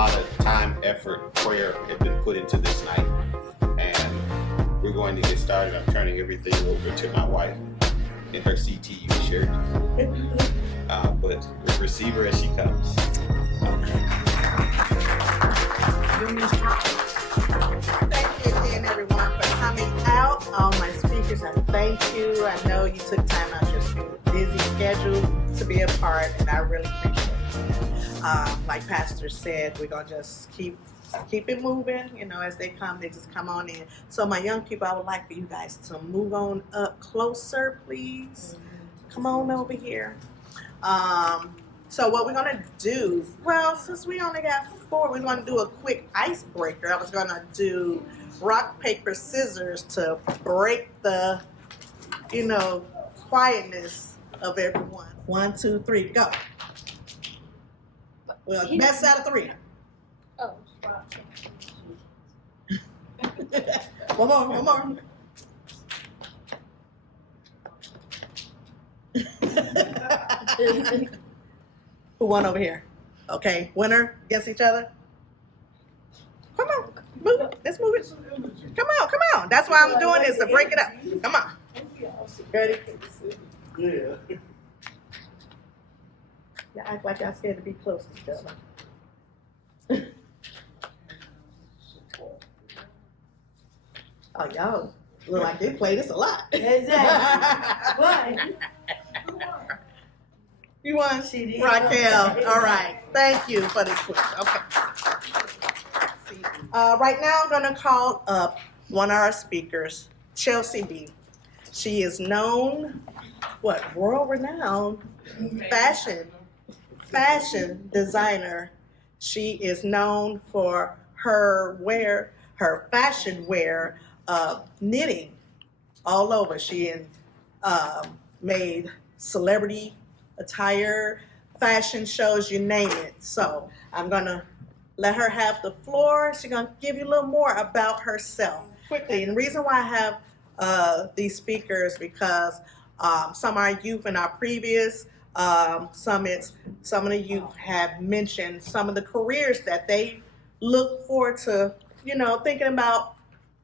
lot of time, effort, prayer had been put into this night. And we're going to get started. I'm turning everything over to my wife in her CTU shirt. But receive her as she comes. Thank you again, everyone, for coming out. All my speakers, I thank you. I know you took time out your busy schedule to be a part, and I really appreciate it. Like Pastor said, we're gonna just keep it moving. You know, as they come, they just come on in. So my young people, I would like for you guys to move on up closer, please. Come on over here. So what we're gonna do, well, since we only got 4, we're gonna do a quick icebreaker. I was gonna do rock, paper, scissors to break the, quietness of everyone. 1, 2, 3, go. Well, best out of 3. Oh, One more. Who won over here? Okay, winner against each other. Come on, move. Let's move it. Come on. That's why I'm doing this, to break it up. Come on. Ready? Yeah. You act like y'all scared to be close to each other. Oh, y'all look like they play this a lot. Exactly. You won, She did. Raquel. All right. Thank you for this quiz. Okay. Right now, I'm going to call up one of our speakers, Chelsea B. She is known, world-renowned fashion designer. She is known for her fashion wear, knitting all over. She made celebrity attire, fashion shows, you name it. So I'm gonna let her have the floor. She's gonna give you a little more about herself quickly. And the reason why I have these speakers, because some of our youth in our previous summits, some of the youth have mentioned some of the careers that they look forward to, thinking about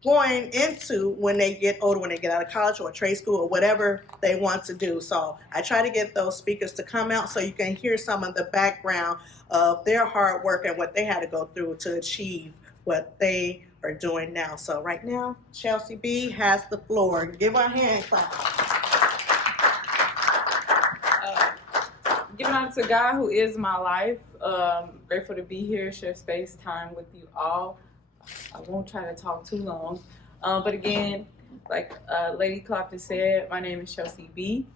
going into when they get older, when they get out of college or trade school or whatever they want to do. So I try to get those speakers to come out so you can hear some of the background of their hard work and what they had to go through to achieve what they are doing now. So right now, Chelsea B has the floor. Give her a hand clap. Giving honor to God, who is my life. Grateful to be here, share space time with you all. I won't try to talk too long. But again, like Lady Clopton said, my name is Chelsea B.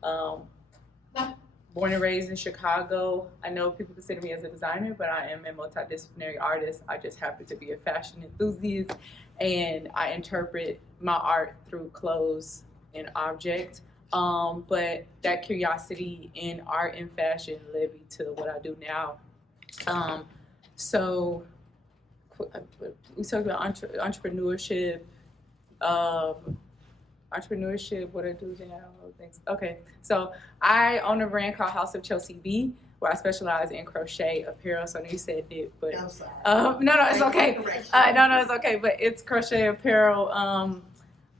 Born and raised in Chicago. I know people consider me as a designer, but I am a multidisciplinary artist. I just happen to be a fashion enthusiast, and I interpret my art through clothes and object. But that curiosity in art and fashion led me to what I do now. So we talked about entrepreneurship, what I do now, things. Okay, so I own a brand called House of Chelsea B, where I specialize in crochet apparel. So I know you said it, but I'm sorry. no, it's okay. No, it's okay. But it's crochet apparel.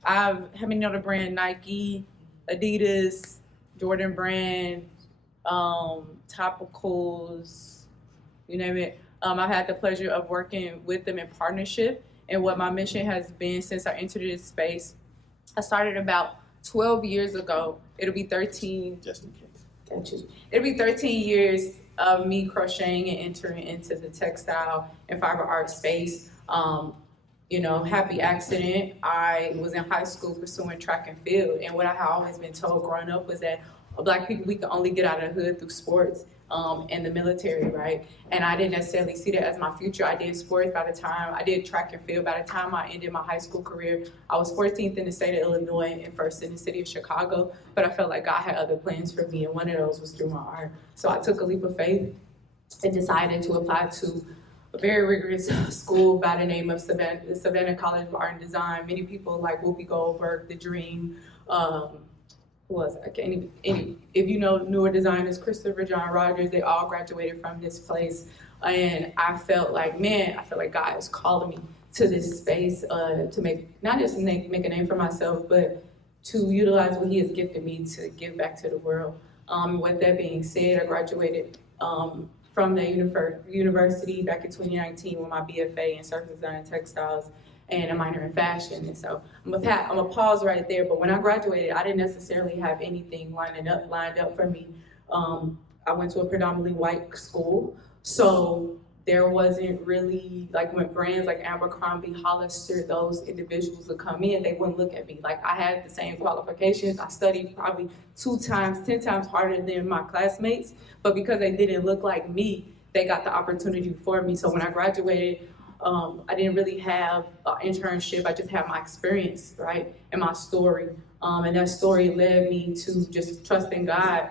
I've known the brand Nike, Adidas, Jordan brand, topicals, you name it. I've had the pleasure of working with them in partnership, and what my mission has been since I entered this space. I started about 12 years ago. It'll be 13. Just in case. It'll be 13 years of me crocheting and entering into the textile and fiber art space. Happy accident. I was in high school pursuing track and field, and what I had always been told growing up was that Black people, we can only get out of the hood through sports and the military, right? And I didn't necessarily see that as my future. I did sports by the time, I did track and field. By the time I ended my high school career, I was 14th in the state of Illinois and first in the city of Chicago, but I felt like God had other plans for me, and one of those was through my art. So I took a leap of faith and decided to apply to a very rigorous school by the name of Savannah College of Art and Design. Many people like Whoopi Goldberg, The Dream, who was I can't even if you know newer designers, Christopher John Rogers, they all graduated from this place. And I felt like God is calling me to this space to make not just make a name for myself, but to utilize what He has gifted me to give back to the world. With that being said, I graduated from the university back in 2019 with my BFA in surface design and textiles and a minor in fashion. And so I'm gonna pause right there. But when I graduated, I didn't necessarily have anything lined up for me. I went to a predominantly white school, so there wasn't really, like when brands like Abercrombie, Hollister, those individuals would come in, they wouldn't look at me. Like I had the same qualifications. I studied probably 10 times harder than my classmates, but because they didn't look like me, they got the opportunity for me. So when I graduated, I didn't really have an internship. I just had my experience, right, and my story. And that story led me to just trusting God.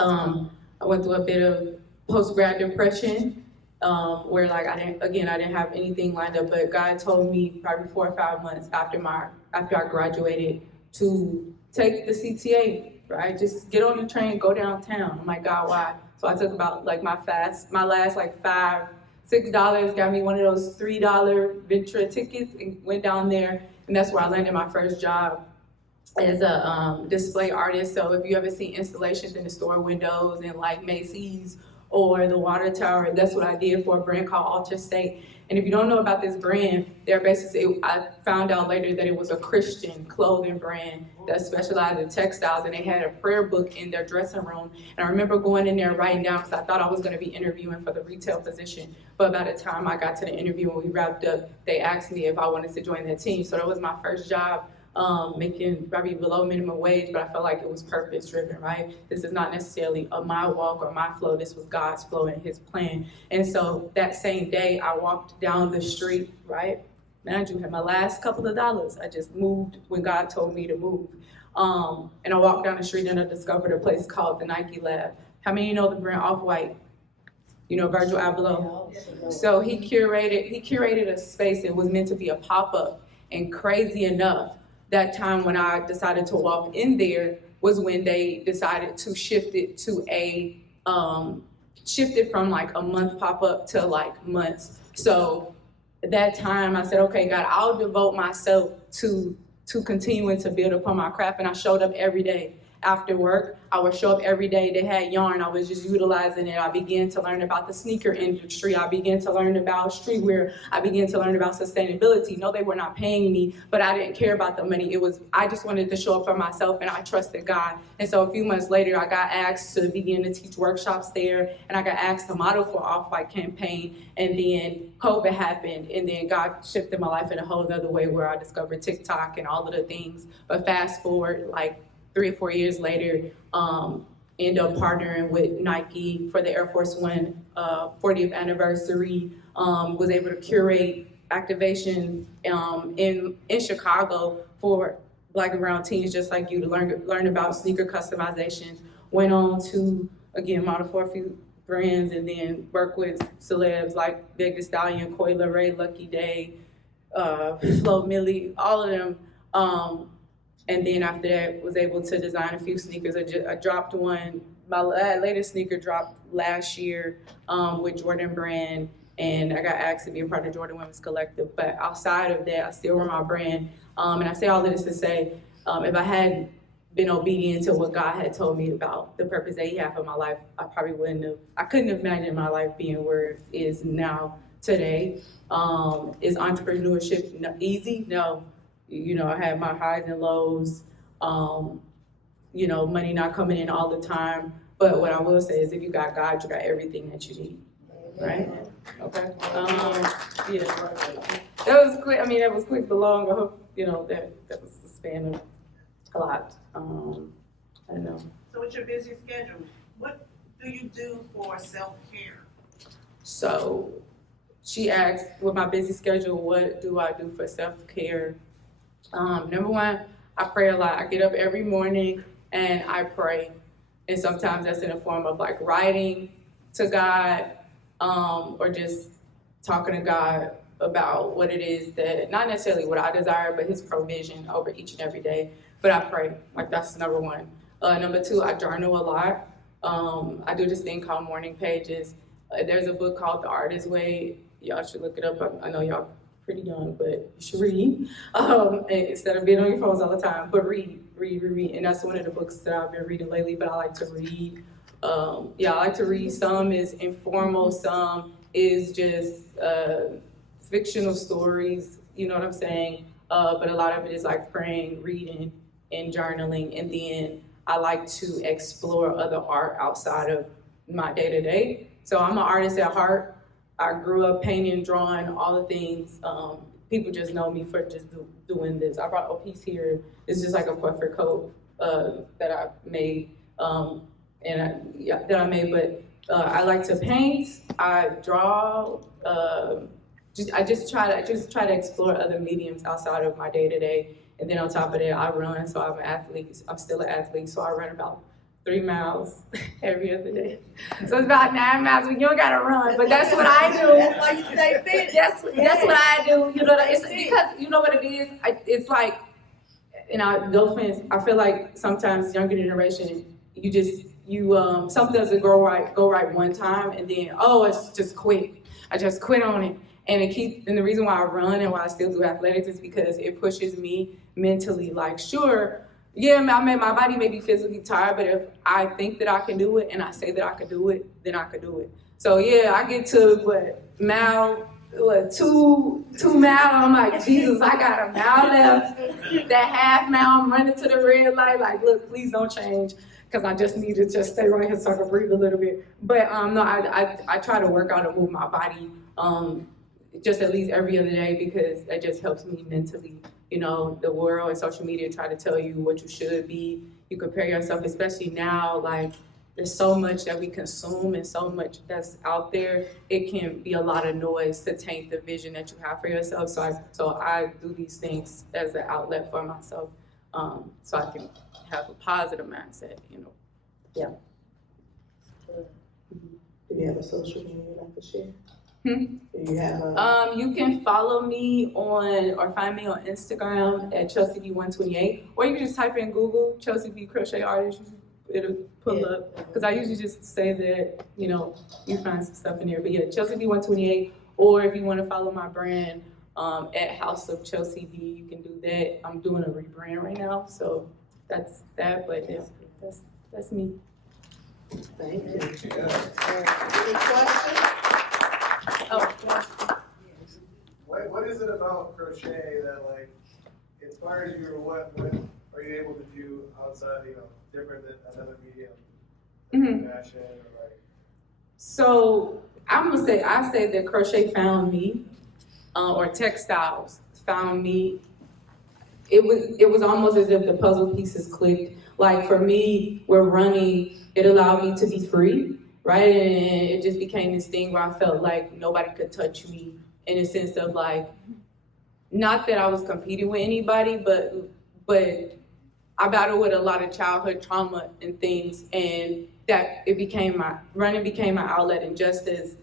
I went through a bit of post-grad depression, where like I didn't have anything lined up, but God told me probably 4 or 5 months after I graduated to take the CTA, right? Just get on the train, go downtown. I'm like, God, why? So I took about like my last like $5-6, got me one of those $3 Ventura tickets and went down there, and that's where I landed my first job as a display artist. So if you ever see installations in the store windows in like Macy's or the water tower, that's what I did for a brand called Alter State. And if you don't know about this brand, I found out later that it was a Christian clothing brand that specialized in textiles, and they had a prayer book in their dressing room. And I remember going in there writing down, because I thought I was going to be interviewing for the retail position. But by the time I got to the interview and we wrapped up, they asked me if I wanted to join their team. So that was my first job, making probably below minimum wage, but I felt like it was purpose driven, right? This is not necessarily my walk or my flow. This was God's flow and His plan. And so that same day I walked down the street, right? Mind you, had my last couple of dollars. I just moved when God told me to move. And I walked down the street and I discovered a place called the Nike Lab. How many of you know the brand Off-White? You know Virgil Abloh? So he curated a space. It was meant to be a pop-up. And crazy enough, that time when I decided to walk in there was when they decided to shift it from like a month pop-up to like months. So at that time I said, okay, God, I'll devote myself to continuing to build upon my craft. And I showed up every day. After work, I would show up every day. They had yarn. I was just utilizing it. I began to learn about the sneaker industry. I began to learn about streetwear. I began to learn about sustainability. No, they were not paying me, but I didn't care about the money. I just wanted to show up for myself, and I trusted God. And so a few months later, I got asked to begin to teach workshops there, and I got asked to model for Off-White campaign. And then COVID happened, and then God shifted my life in a whole other way where I discovered TikTok and all of the things. But fast forward, like 3 or 4 years later, end up partnering with Nike for the Air Force One 40th anniversary. Was able to curate activations in Chicago for Black and brown teens just like you to learn about sneaker customizations. Went on to again model for a few brands and then work with celebs like Meg Thee Stallion, Coi Leray, Lucky Day, Flo Milli, all of them. And then after that, was able to design a few sneakers. I dropped one. My latest sneaker dropped last year with Jordan Brand, and I got asked to be a part of Jordan Women's Collective. But outside of that, I still wear my brand. And I say all of this to say, if I hadn't been obedient to what God had told me about the purpose that He had for my life, I couldn't have imagined my life being where it is now today. Is entrepreneurship easy? No. You know, I had my highs and lows, you know, money not coming in all the time. But what I will say is if you got God, you got everything that you need, right? Okay. Yeah. That was quick. I mean, that was quick but long. I hope, you know, that was the span of a lot. I don't know. So with your busy schedule, what do you do for self-care? So she asked, with my busy schedule, what do I do for self-care? Number one, I pray a lot. I get up every morning and I pray. And sometimes that's in the form of like writing to God, or just talking to God about what it is that, not necessarily what I desire, but His provision over each and every day. but I pray. Like, that's number one. Number two, I journal a lot. I do this thing called morning pages. There's a book called The Artist's Way. Y'all should look it up. I know y'all pretty young, but you should read. Instead of being on your phones all the time, but read. And that's one of the books that I've been reading lately, but I like to read. I like to read. Some is informal, some is just fictional stories, you know what I'm saying? But a lot of it is like praying, reading, and journaling. And then I like to explore other art outside of my day-to-day. So I'm an artist at heart. I grew up painting, drawing, all the things. People just know me for just doing this. I brought a piece here. It's just like a puffer coat that I made, but I like to paint. I draw. I just try to explore other mediums outside of my day-to-day. And then on top of that, I run. So I'm an athlete. I'm still an athlete. So I run about 3 miles every other day. So it's about 9 miles, but you don't gotta run. But that's what I do. That's why you stay fit. That's what I do. You know, it's because you know what it is. It's like, no offense, I feel like sometimes younger generation, something doesn't go right one time, and then it's just quit. I just quit on it, and the reason why I run and why I still do athletics is because it pushes me mentally. Like, sure. Yeah, my body may be physically tired, but if I think that I can do it and I say that I can do it, then I can do it. So yeah, I get to two mile, I'm like, Jesus, I got a mile left. That half mile, I'm running to the red light, like, look, please don't change, because I just need to just stay right here so I can breathe a little bit. But I try to work out and move my body just at least every other day, because that just helps me mentally. You know, the world and social media try to tell you what you should be. You compare yourself, especially now, like, there's so much that we consume and so much that's out there. It can be a lot of noise to taint the vision that you have for yourself. So I do these things as an outlet for myself, so I can have a positive mindset, you know. Yeah. Do you have a social media you'd like to share? Do you have you can follow me or find me on Instagram at Chelsea B128, or you can just type in Google Chelsea B Crochet Artist. It'll pull up, because I usually just say that, you know, you find some stuff in there. But yeah, Chelsea B128, or if you want to follow my brand at House of Chelsea B, you can do that. I'm doing a rebrand right now, so that's that. But that's me. Thank you. Any questions? What is it about crochet that, like, inspires you, or what are you able to do outside, different than another medium, fashion, or like? So I say that crochet found me, or textiles found me. It was almost as if the puzzle pieces clicked. Like, for me, we're running, it allowed me to be free. Right, and it just became this thing where I felt like nobody could touch me, in a sense of, like, not that I was competing with anybody, but I battled with a lot of childhood trauma and things, and that running became my outlet. And just as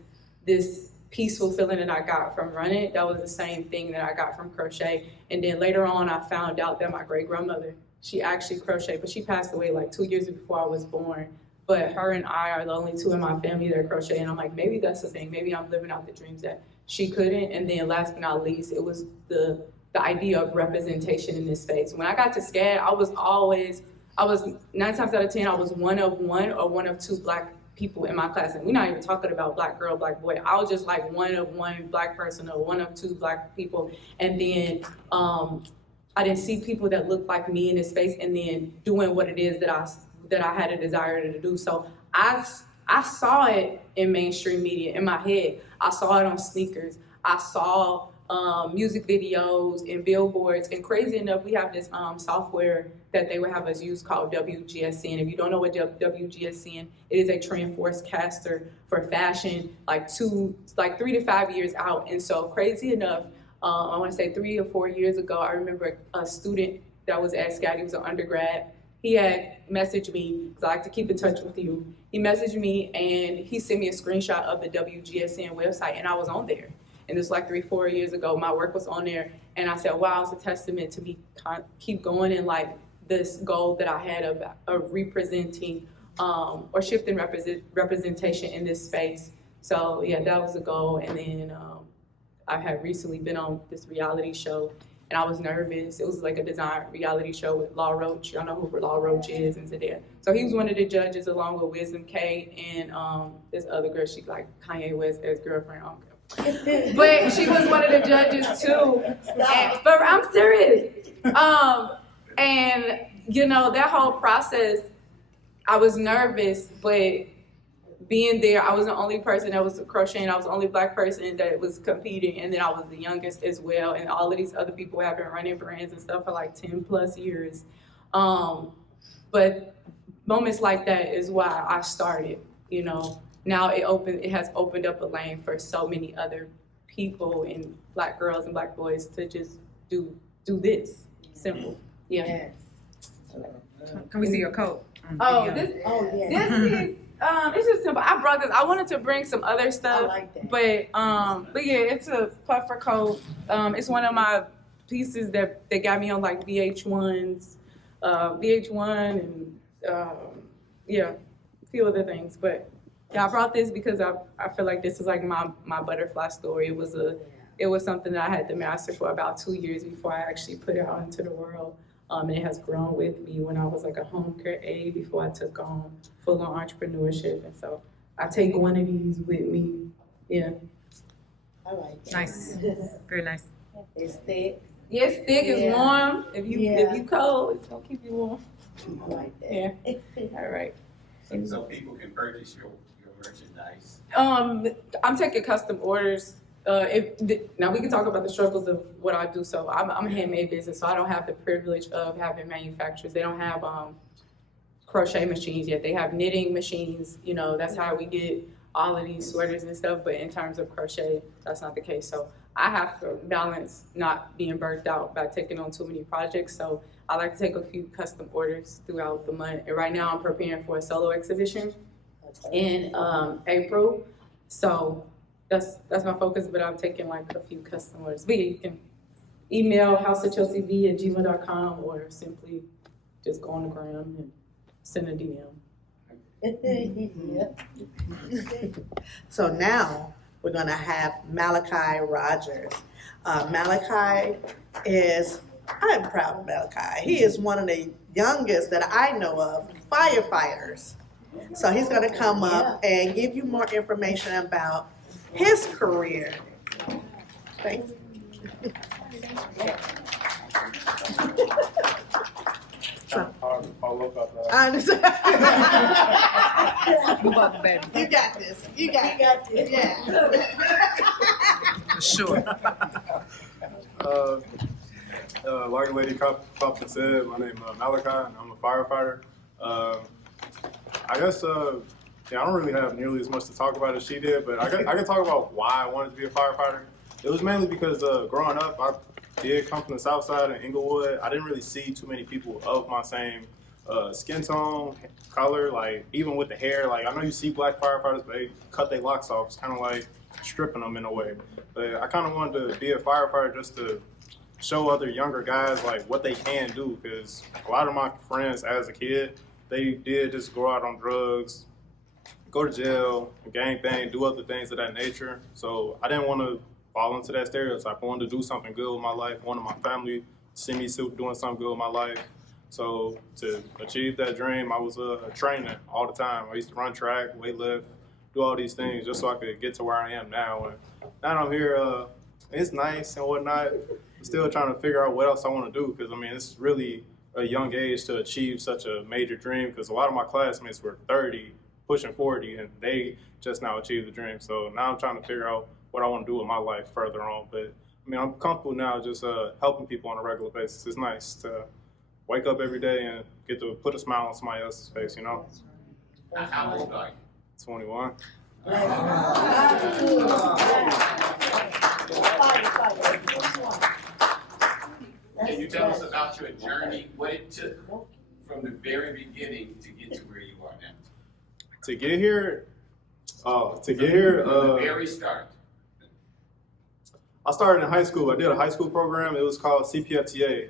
this peaceful feeling that I got from running, that was the same thing that I got from crochet. And then later on, I found out that my great-grandmother, she actually crocheted, but she passed away like 2 years before I was born. But her and I are the only two in my family that crochet, and I'm like, maybe that's the thing.Maybe I'm living out the dreams that she couldn't. And then last but not least, it was the idea of representation in this space. When I got to SCAD, I was 9 times out of 10, I was one of one or one of two Black people in my class. And we're not even talking about Black girl, Black boy. I was just like one of one Black person or one of two Black people. And then I didn't see people that looked like me in this space, and then doing what it is that I had a desire to do. So I saw it in mainstream media in my head. I saw it on sneakers. I saw music videos and billboards. And crazy enough, we have this software that they would have us use called WGSN. If you don't know what WGSN, it is a trend forecaster for fashion, like 3 to 5 years out. And so crazy enough, I want to say 3 or 4 years ago, I remember a student that was at SCAD, he was an undergrad. He had messaged me, because I like to keep in touch with you. He messaged me and he sent me a screenshot of the WGSN website, and I was on there. And this was like 3-4 years ago. My work was on there, and I said, wow, it's a testament to me keep going and like this goal that I had of representing or shifting representation in this space. So yeah, that was the goal. And then I had recently been on this reality show, and I was nervous. It was like a design reality show with Law Roach. Y'all know who Law Roach is and Zendaya. So he was one of the judges along with Wisdom K and this other girl, she like Kanye West's ex-girlfriend. But she was one of the judges too. But I'm serious. And you know, that whole process, I was nervous, but being there, I was the only person that was crocheting. I was the only Black person that was competing, and then I was the youngest as well. And all of these other people have been running brands and stuff for like 10 plus years. But moments like that is why I started. You know, now it has opened up a lane for so many other people and Black girls and Black boys to just do this. Simple. Yeah. Yes. Can we see your coat? Oh, Video? this Yes. is it's just simple. I brought this. I wanted to bring some other I stuff, like that. but yeah, it's a puffer coat. It's one of my pieces that they got me on like VH1's, VH1 and yeah, a few other things. But yeah, I brought this because I feel like this is like my butterfly story. It was something that I had to master for about 2 years before I actually put it out into the world. And it has grown with me when I was like a home care aide before I took on full-on entrepreneurship. And so I take one of these with me. Yeah. I like that. Nice. Very nice. It's thick. Yeah, it's thick, it's Yeah. warm. If Yeah. you cold, it's gonna keep you warm. I like that. Yeah. All right. So people can purchase your merchandise. I'm taking custom orders. Now we can talk about the struggles of what I do. So I'm a handmade business, so I don't have the privilege of having manufacturers. They don't have crochet machines yet. They have knitting machines. You know, that's how we get all of these sweaters and stuff. But in terms of crochet, that's not the case. So I have to balance not being burnt out by taking on too many projects. So I like to take a few custom orders throughout the month. And right now I'm preparing for a solo exhibition in April. So that's my focus, but I'm taking like a few custom orders. But yeah, you can email housechelseab@gmail.com or simply just go on the gram and send a DM. So now we're gonna have Malachi Rogers. Malachi I'm proud of Malachi. He is one of the youngest that I know of firefighters. So he's gonna come up and give you more information about his career. Thanks. I'll look up that. I understand. You welcome, baby. You got this. You got this. Yeah. For sure. Like the lady Compton said, my name is Malachi, and I'm a firefighter. I guess, yeah, I don't really have nearly as much to talk about as she did, but I can talk about why I wanted to be a firefighter. It was mainly because growing up, I did come from the south side in Inglewood. I didn't really see too many people of my same skin tone, color, like even with the hair. Like I know you see Black firefighters, but they cut their locks off. It's kind of like stripping them in a way. But I kind of wanted to be a firefighter just to show other younger guys like what they can do, because a lot of my friends as a kid, they did just go out on drugs, go to jail, gang bang, do other things of that nature. So I didn't want to fall into that stereotype. I wanted to do something good with my life. I wanted my family to see me doing something good with my life. So to achieve that dream, I was training all the time. I used to run track, weightlift, do all these things just so I could get to where I am now. And now I'm here, it's nice and whatnot. I'm still trying to figure out what else I want to do, because I mean, it's really a young age to achieve such a major dream, because a lot of my classmates were 30, pushing 40, and they just now achieved the dream. So now I'm trying to figure out what I want to do with my life further on. But I mean, I'm comfortable now just helping people on a regular basis. It's nice to wake up every day and get to put a smile on somebody else's face, you know? How old are you? 21. Can you tell us about your journey, what it took from the very beginning to get to where you are now? To get here, From the very start. I started in high school. I did a high school program. It was called CPFTA.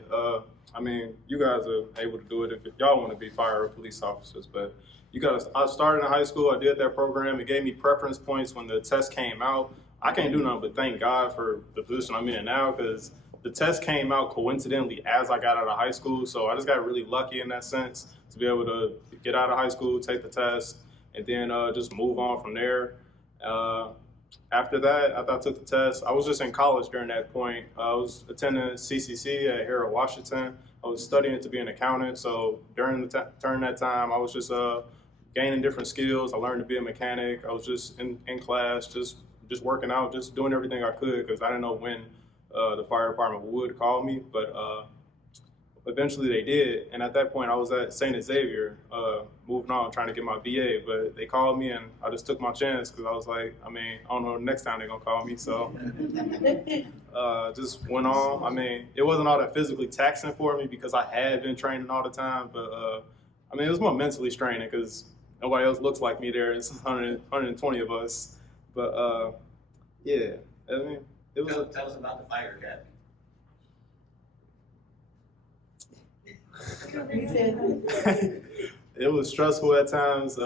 I mean, you guys are able to do it if y'all want to be fire or police officers, but I started in high school, I did that program, it gave me preference points when the test came out. I can't do nothing but thank God for the position I'm in now, because the test came out coincidentally as I got out of high school, so I just got really lucky in that sense to be able to get out of high school, take the test, and then just move on from there. After that, after I took the test, I was just in college during that point. I was attending CCC at Harold Washington. I was studying to be an accountant, so during that time, I was just gaining different skills. I learned to be a mechanic. I was just in class, just working out, just doing everything I could, because I didn't know when the fire department would call me, but eventually they did. And at that point, I was at St. Xavier, moving on, trying to get my BA, but they called me and I just took my chance, because I was like, I mean, I don't know the next time they're gonna call me, so just went on. I mean, it wasn't all that physically taxing for me because I had been training all the time, but I mean, it was more mentally straining because nobody else looks like me there. It's 120 of us, but yeah, I mean, it was. Tell us about the fire academy. It was stressful at times.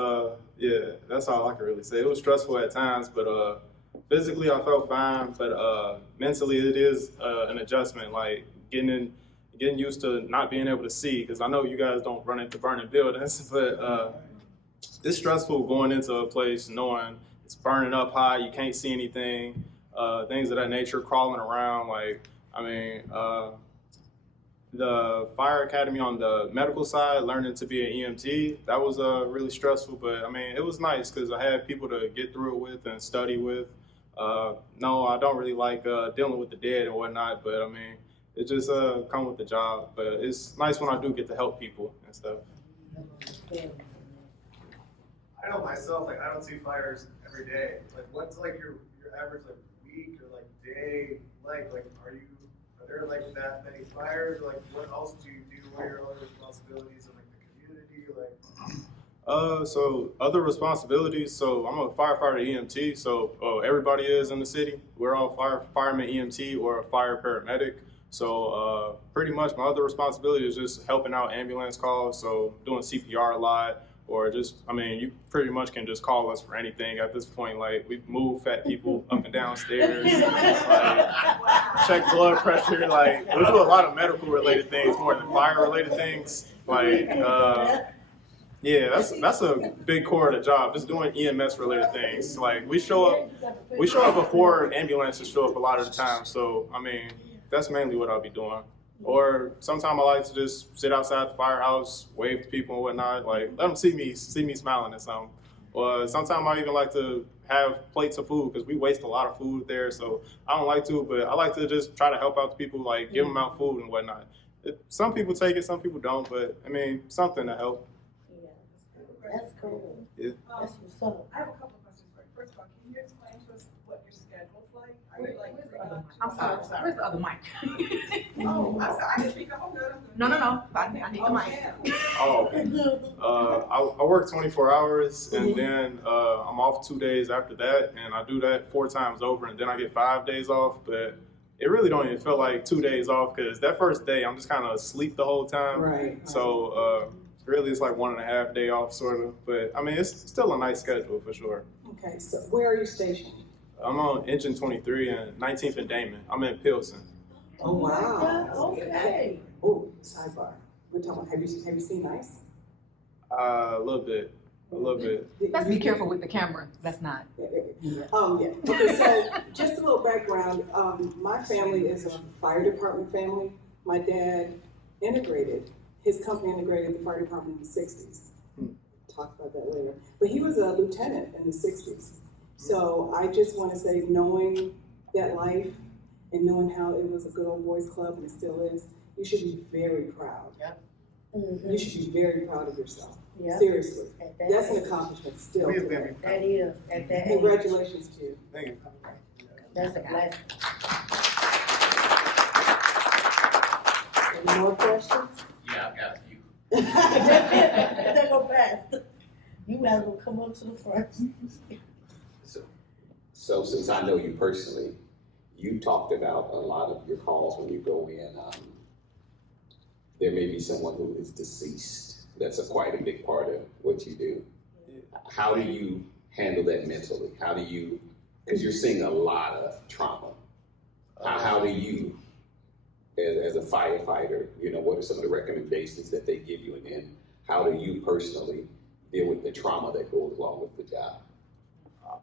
Yeah, that's all I can really say. It was stressful at times, but physically I felt fine. But mentally, it is an adjustment. Like getting used to not being able to see. Because I know you guys don't run into burning buildings, but it's stressful going into a place knowing it's burning up high. You can't see anything. Things of that nature, crawling around. Like, I mean. The fire academy on the medical side, learning to be an EMT, that was really stressful, but I mean, it was nice because I had people to get through it with and study with. No, I don't really like dealing with the dead and whatnot, but I mean, it just come with the job. But it's nice when I do get to help people and stuff. I know myself, like I don't see fires every day. Like what's like your average like week or like day like are there like that many fires? Like what else do you do? What are your other responsibilities in like the community? Like So other responsibilities. So I'm a firefighter EMT. So everybody is in the city. We're all fireman EMT or a fire paramedic. So pretty much my other responsibility is just helping out ambulance calls. So doing CPR a lot, or just, I mean, you pretty much can just call us for anything at this point. Like we move fat people up and down stairs, like check blood pressure. Like we do a lot of medical related things more than fire related things. Like yeah, that's a big core of the job. Just doing EMS related things. Like we show up before ambulances show up a lot of the time. So I mean, that's mainly what I'll be doing. Or sometimes I like to just sit outside the firehouse, wave to people and whatnot, like let them see me smiling at something. Or sometimes I even like to have plates of food because we waste a lot of food there. So I don't like to, but I like to just try to help out the people, like give them out food and whatnot. Some people take it, some people don't, but I mean, something to help. Yeah, that's cool. Yeah. That's what's up. I have a couple of questions for you. First of all, can you explain to us what your schedule's like? Are you like? I'm sorry. Where's the other mic? Oh, I'm sorry. I didn't speak up. I'm good. No. I need the mic. Oh, I work 24 hours and then I'm off 2 days after that, and I do that 4 times over, and then I get 5 days off. But it really don't even feel like 2 days off because that first day I'm just kind of asleep the whole time. Right. So really it's like 1.5 day off sort of. But I mean, it's still a nice schedule for sure. Okay, so where are you stationed? I'm on Engine 23 and 19th and Damon. I'm in Pilsen. Oh, wow. Okay. Oh, sidebar. We're talking, have you seen ice? A little bit. Let's be careful with the camera. That's not. Yeah. Okay, so just a little background. My family is a fire department family. My dad his company integrated the fire department in the 60s. Talk about that later. But he was a lieutenant in the 60s. So I just want to say, knowing that life and knowing how it was a good old boys club, and it still is, you should be very proud. Yep. Mm-hmm. You should be very proud of yourself. Yep. Seriously. At that That's an age. accomplishment still. we have today. been That is, at that age. Congratulations to you. Thank you. That's a blessing. Any more questions? Yeah, I've got a few. They go fast. You might as well come up to the front. So since I know you personally, you talked about a lot of your calls when you go in, there may be someone who is deceased. That's quite a big part of what you do. How do you handle that mentally? How do you, because you're seeing a lot of trauma. How do you, as a firefighter, what are some of the recommendations that they give you? And then how do you personally deal with the trauma that goes along with the job?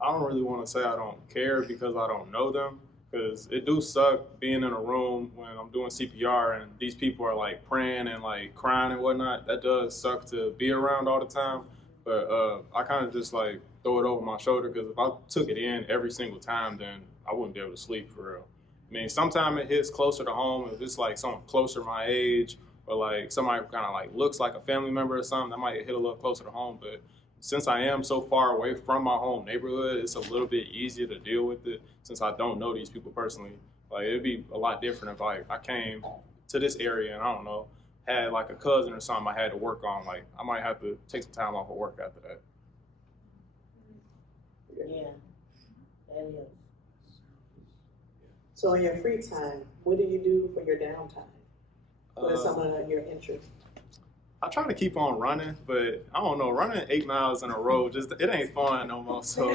I don't really want to say I don't care because I don't know them. Because it do suck being in a room when I'm doing CPR and these people are like praying and like crying and whatnot. That does suck to be around all the time. But I kind of just like throw it over my shoulder, because if I took it in every single time, then I wouldn't be able to sleep for real. I mean, sometimes it hits closer to home. If it's like someone closer to my age, or like somebody kind of like looks like a family member or something, that might hit a little closer to home. But since I am so far away from my home neighborhood, it's a little bit easier to deal with it since I don't know these people personally. Like, it'd be a lot different if I came to this area and I don't know, had like a cousin or something I had to work on. Like, I might have to take some time off of work after that. Yeah, that is. So in your free time, what do you do for your downtime? What are some of your interests? I try to keep on running, but I don't know, running 8 miles in a row, it ain't fun no more. So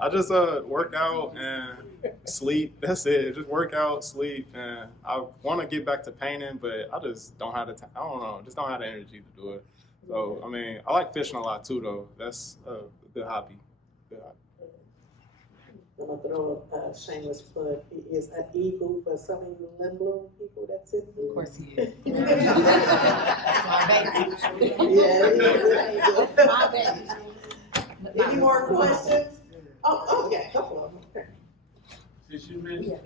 I just work out and sleep. That's it. Just work out, sleep, and I want to get back to painting, but I just don't have the time. I don't know, just don't have the energy to do it. So I mean, I like fishing a lot too, though. That's a good hobby. I'm gonna throw a shameless plug. He is an eagle for some of you Lindblom people. That's it. Of course he is. Yeah, he is an eagle. My baby. Any more questions? Oh, okay, a couple of them. Okay. Since you mentioned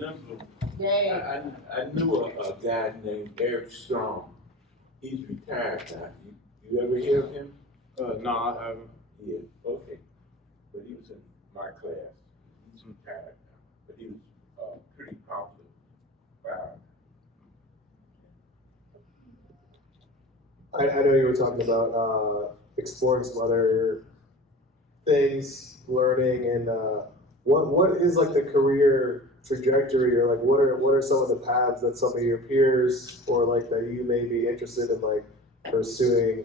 Limbo, Yeah. I knew a guy named Eric Strong. He's retired now. You ever hear of him? No, I haven't. Yeah, okay. But he was in my class. He's retired now. But he was pretty popular. Wow. I know you were talking about exploring some other things, learning, and what is like the career trajectory, or like what are some of the paths that some of your peers or like that you may be interested in like pursuing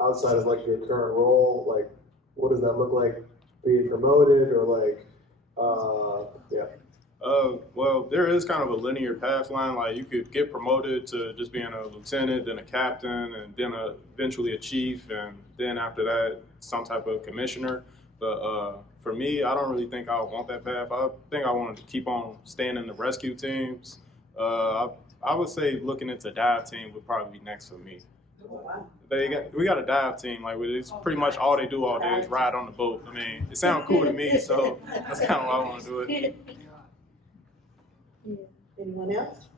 outside of like your current role? Like, what does that look like being promoted, or like yeah? Well, there is kind of a linear path line. Like, you could get promoted to just being a lieutenant, then a captain, and then eventually a chief, and then after that, some type of commissioner. But for me, I don't really think I want that path. I think I wanted to keep on staying in the rescue teams. I would say looking into dive team would probably be next for me. We got a dive team. Like, it's pretty much all they do all day is ride on the boat. I mean, it sounds cool to me, so that's kind of why I want to do it. Anyone else?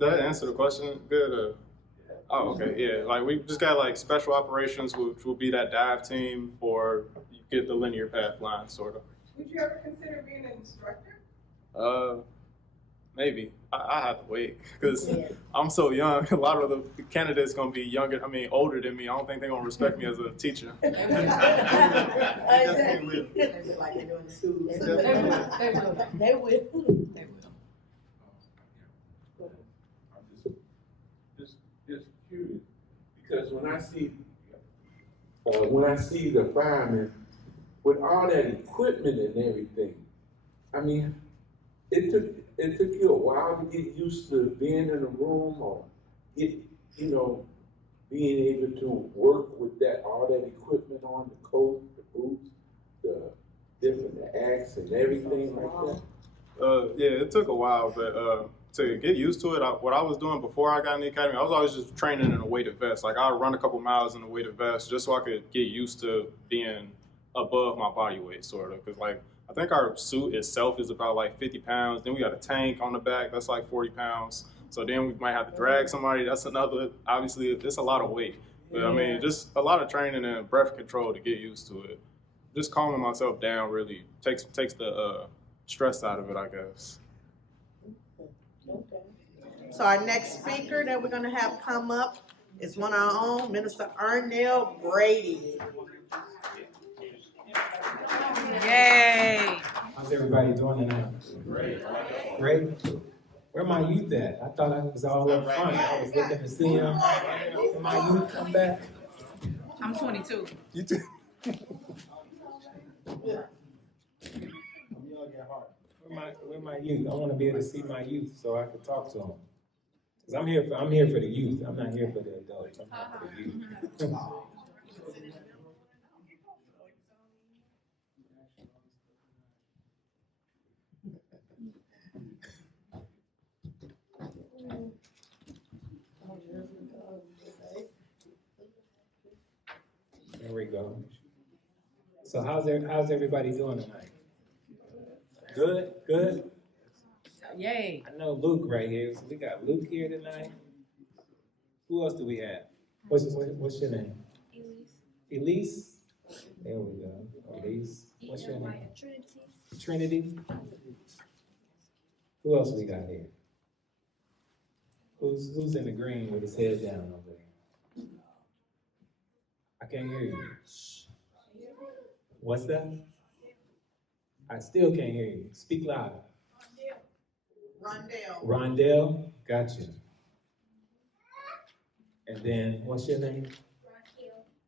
That answer the question good. Oh, okay, yeah. Like, we just got like special operations, which will be that dive team, or you get the linear path line, sort of. Would you ever consider being an instructor? Maybe. I have to wait because I'm so young. A lot of the candidates gonna be younger. I mean, older than me. I don't think they're gonna respect me as a teacher. They will. Like they're doing the schools. They will. I'm just curious, because when I see the firemen with all that equipment and everything, I mean, it took you a while to get used to being in a room, or being able to work with all that equipment on, the coat, the boots, the axe and everything like that. Yeah, it took a while, but to get used to it, what I was doing before I got in the academy, I was always just training in a weighted vest. Like, I'd run a couple miles in a weighted vest just so I could get used to being above my body weight, sort of. Because, like, I think our suit itself is about like 50 pounds. Then we got a tank on the back, that's like 40 pounds. So then we might have to drag somebody, that's another, obviously, it's a lot of weight. But I mean, just a lot of training and breath control to get used to it. Just calming myself down really takes the stress out of it, I guess. Okay. So our next speaker that we're gonna have come up is one of our own, Minister Arnell Brady. Yay! How's everybody doing tonight? Great. Where my youth at? I thought I was all up front. I was looking to see them. Can my youth come back? I'm 22. You too. Where my youth? I want to be able to see my youth so I can talk to them. Cause I'm here for the youth. I'm not here for the adults. I'm here for the youth. There we go. So how's everybody doing tonight? Good, good. Yay. I know Luke right here. So we got Luke here tonight. Who else do we have? What's your name? Elise. There we go. Elise. What's your name? Trinity. Who else we got here? Who's in the green with his head down over there? I can't hear you. What's that? I still can't hear you. Speak louder. Rondell, got you. And then, what's your name?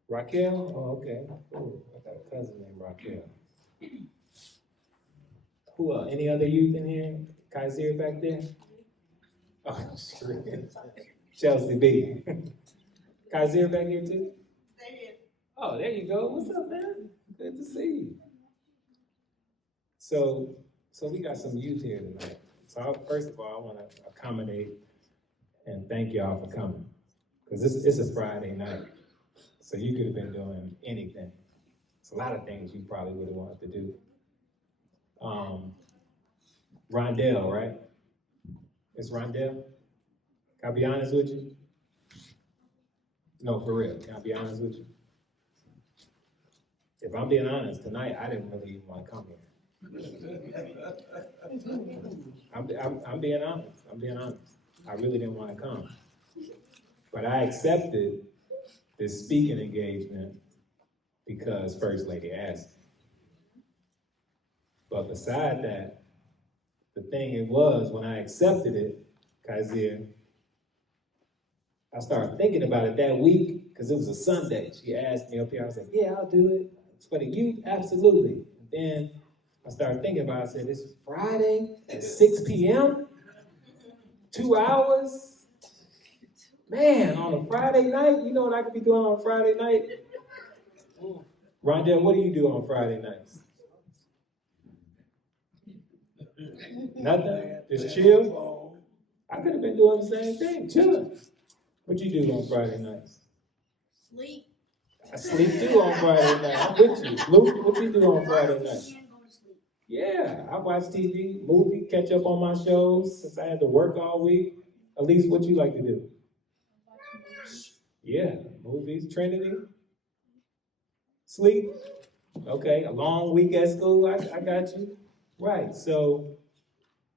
Raquel. Oh, okay. Cool. I got a cousin named Raquel. Who else? Any other youth in here? Kaiser back there? Oh, sure. Chelsea B. Kaiser back here too? Oh, there you go. What's up, man? Good to see you. So we got some youth here tonight. So first of all, I want to accommodate and thank y'all for coming. Because it's a Friday night. So you could have been doing anything. It's a lot of things you probably would have wanted to do. Rondell, right? It's Rondell? Can I be honest with you? No, for real. Can I be honest with you? If I'm being honest, tonight I didn't really even want to come here. I'm being honest. I'm being honest. I really didn't want to come. But I accepted this speaking engagement because First Lady asked me. But beside that, the thing it was, when I accepted it, Kaiser, I started thinking about it that week, because it was a Sunday. She asked me up here, I was like, yeah, I'll do it. It's for the youth, absolutely. And then I started thinking about it, I said, it's Friday at 6 p.m., 2 hours. Man, on a Friday night, you know what I could be doing on a Friday night? Rondell, what do you do on Friday nights? Nothing? Just chill? I could have been doing the same thing, chilling. What you do on Friday nights? Sleep. I sleep too on Friday night. I'm with you. Luke, what you do on Friday night? Yeah, I watch TV, movie, catch up on my shows since I had to work all week. At least what you like to do? Yeah, movies, Trinity. Sleep. Okay, a long week at school, I got you. Right, so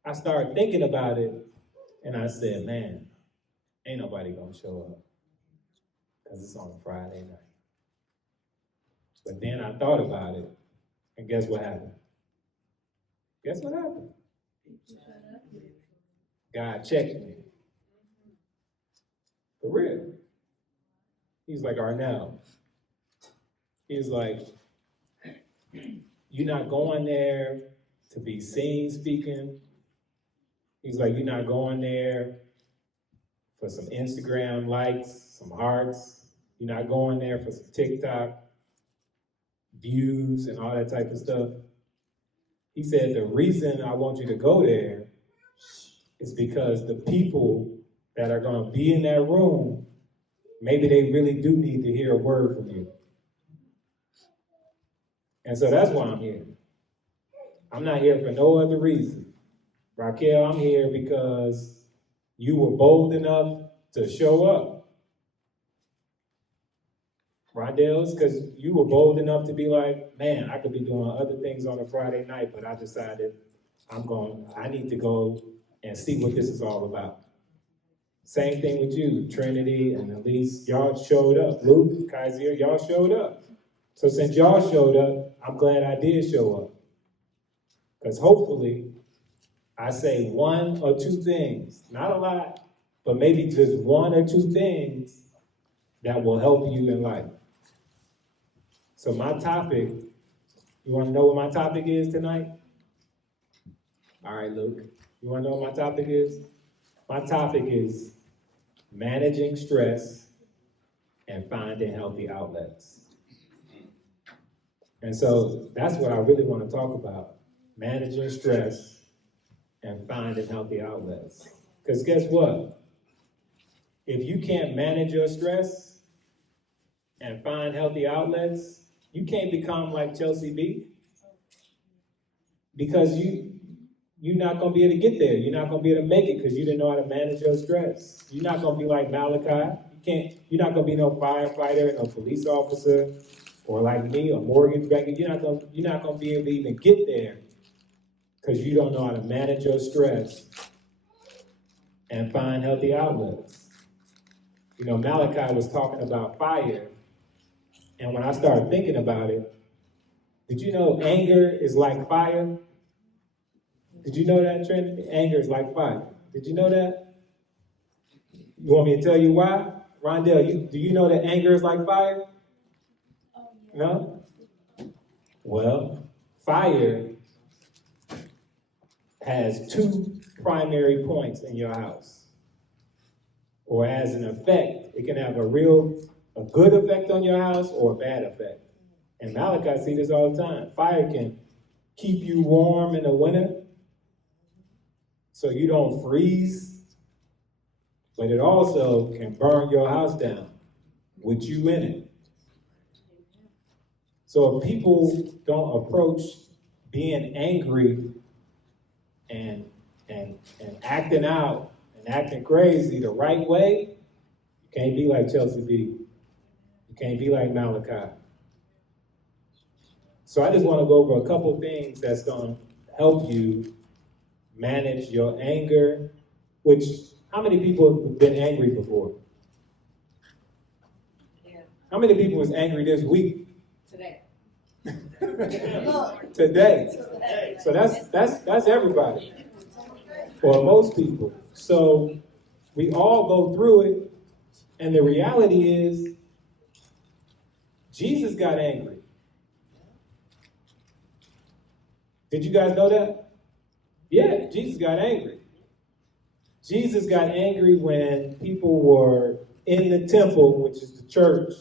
I started thinking about it and I said, man, ain't nobody gonna show up because it's on a Friday night. But then I thought about it, and guess what happened? Guess what happened? God checked me. For real. He's like, Arnell. He's like, you're not going there to be seen speaking. He's like, you're not going there for some Instagram likes, some hearts. You're not going there for some TikTok views and all that type of stuff. He said, the reason I want you to go there is because the people that are going to be in that room, maybe they really do need to hear a word from you. And so that's why I'm here. I'm not here for no other reason. Raquel, I'm here because you were bold enough to show up. Rondell's, because you were bold enough to be like, man, I could be doing other things on a Friday night, but I decided I need to go and see what this is all about. Same thing with you, Trinity and Elise, y'all showed up. Luke, Kaiser, y'all showed up. So since y'all showed up, I'm glad I did show up. Because hopefully, I say one or two things, not a lot, but maybe just one or two things that will help you in life. So my topic, you want to know what my topic is tonight? All right, Luke, you want to know what my topic is? My topic is managing stress and finding healthy outlets. And so that's what I really want to talk about, managing stress and finding healthy outlets. Because guess what? If you can't manage your stress and find healthy outlets, you can't become like Chelsea B. Because you're not going to be able to get there. You're not going to be able to make it because you didn't know how to manage your stress. You're not going to be like Malachi. You're not going to be no firefighter, no police officer, or like me, a mortgage banker. You're not going to be able to even get there because you don't know how to manage your stress and find healthy outlets. You know, Malachi was talking about fire, and when I started thinking about it, did you know anger is like fire? Did you know that, Trinity? Anger is like fire. Did you know that? You want me to tell you why? Rondell, do you know that anger is like fire? No? Well, fire has two primary points in your house. Or as an effect, it can have a good effect on your house or a bad effect. And Malachi see this all the time. Fire can keep you warm in the winter so you don't freeze, but it also can burn your house down with you in it. So if people don't approach being angry and acting out and acting crazy the right way, you can't be like Chelsea B. You can't be like Malachi. So I just want to go over a couple things that's going to help you manage your anger, which, how many people have been angry before? Yeah. How many people was angry this week? Today. Today. So that's everybody. Or most people. So we all go through it, and the reality is Jesus got angry. Did you guys know that? Yeah, Jesus got angry. Jesus got angry when people were in the temple, which is the church,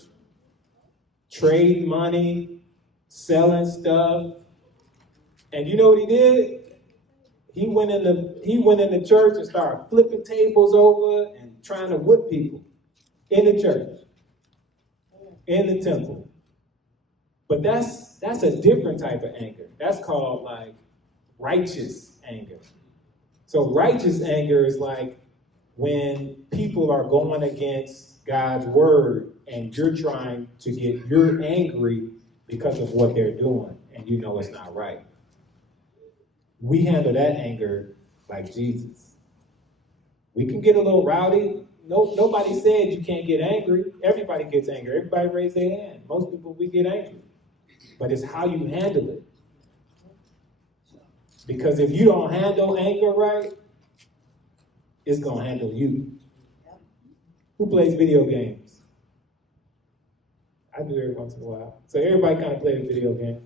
trading money, selling stuff. And you know what he did? He went in the church and started flipping tables over and trying to whip people in the church, in the temple. But that's a different type of anger. That's called like righteous anger. So righteous anger is like when people are going against God's word and you're angry because of what they're doing and you know it's not right. We handle that anger like Jesus. We can get a little rowdy. Nobody said you can't get angry. Everybody gets angry. Everybody raise their hand. Most people, we get angry. But it's how you handle it. Because if you don't handle anger right, it's going to handle you. Who plays video games? I do every once in a while. So everybody kind of plays a video game.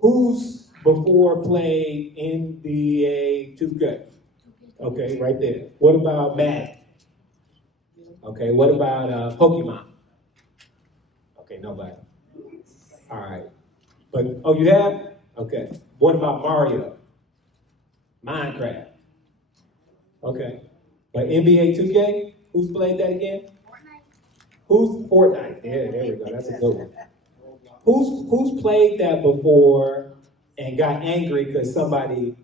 Who's before played NBA 2K? Okay, right there. What about Madden? Okay, what about Pokemon? Okay, nobody. All right. But, oh, you have? Okay. What about Mario? Minecraft? Okay. But NBA 2K? Who's played that again? Who's Fortnite? Yeah, there we go. That's a good one. Who's played that before and got angry because somebody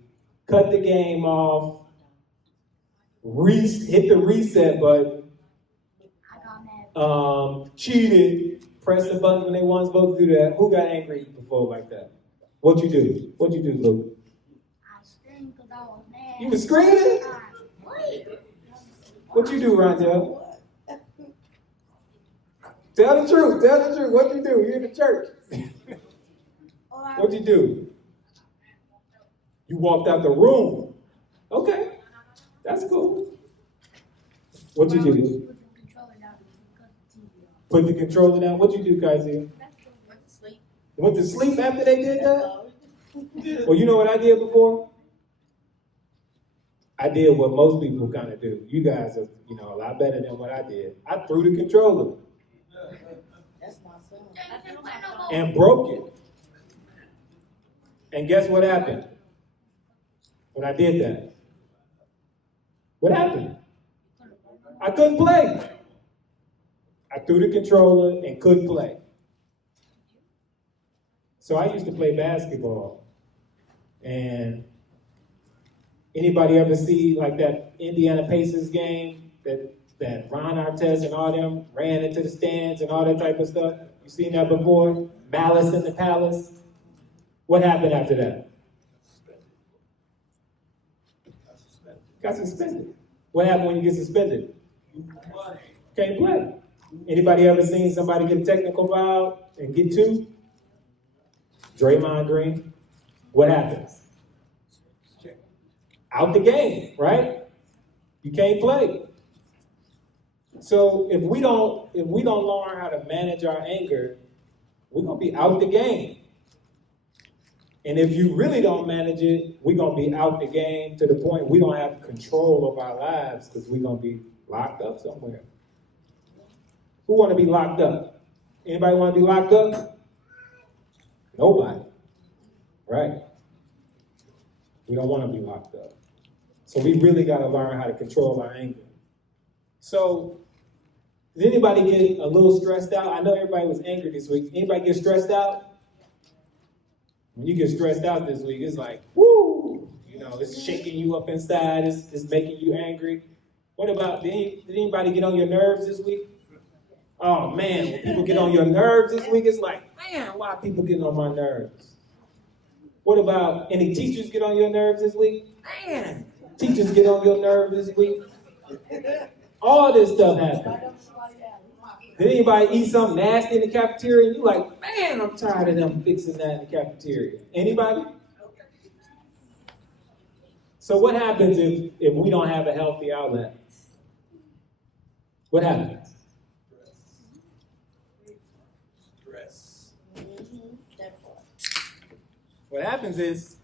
cut the game off, hit the reset button, cheated, pressed the button when they weren't supposed to do that? Who got angry before like that? What'd you do? What'd you do, Luke? I screamed because I was mad. You was screaming? What'd you do, Rondell? Tell the truth. Tell the truth. What'd you do? You're in the church. What'd you do? You walked out the room. Okay, that's cool. What you do? Put the controller down. What you do, Kaiser? Went to sleep after they did that? Well, you know what I did before? I did what most people kind of do. You guys are, a lot better than what I did. I threw the controller That's my son. and broke it. And guess what happened when I did that? What happened? I couldn't play. I threw the controller and couldn't play. So I used to play basketball. And anybody ever see like that Indiana Pacers game that Ron Artest and all them ran into the stands and all that type of stuff? You seen that before? Malice in the Palace? What happened after that? Got suspended. What happened when you get suspended? Can't play. Anybody ever seen somebody get a technical foul and get two? Draymond Green. What happens? Out the game, right? You can't play. So if we don't learn how to manage our anger, we're gonna be out the game. And if you really don't manage it, we're gonna be out the game to the point we don't have control of our lives because we're gonna be locked up somewhere. Who wanna be locked up? Anybody wanna be locked up? Nobody. Right? We don't wanna be locked up. So we really gotta learn how to control our anger. So, did anybody get a little stressed out? I know everybody was angry this week. Anybody get stressed out? When you get stressed out this week, it's like, woo! It's shaking you up inside. It's making you angry. What about, did anybody get on your nerves this week? Oh man, when people get on your nerves this week, it's like, man, why are people getting on my nerves? What about any teachers get on your nerves this week? Man, teachers get on your nerves this week. All this stuff happens. Did anybody eat something nasty in the cafeteria and you like, man, I'm tired of them fixing that in the cafeteria? Anybody? So what happens if we don't have a healthy outlet? What happens? Stress. What happens is,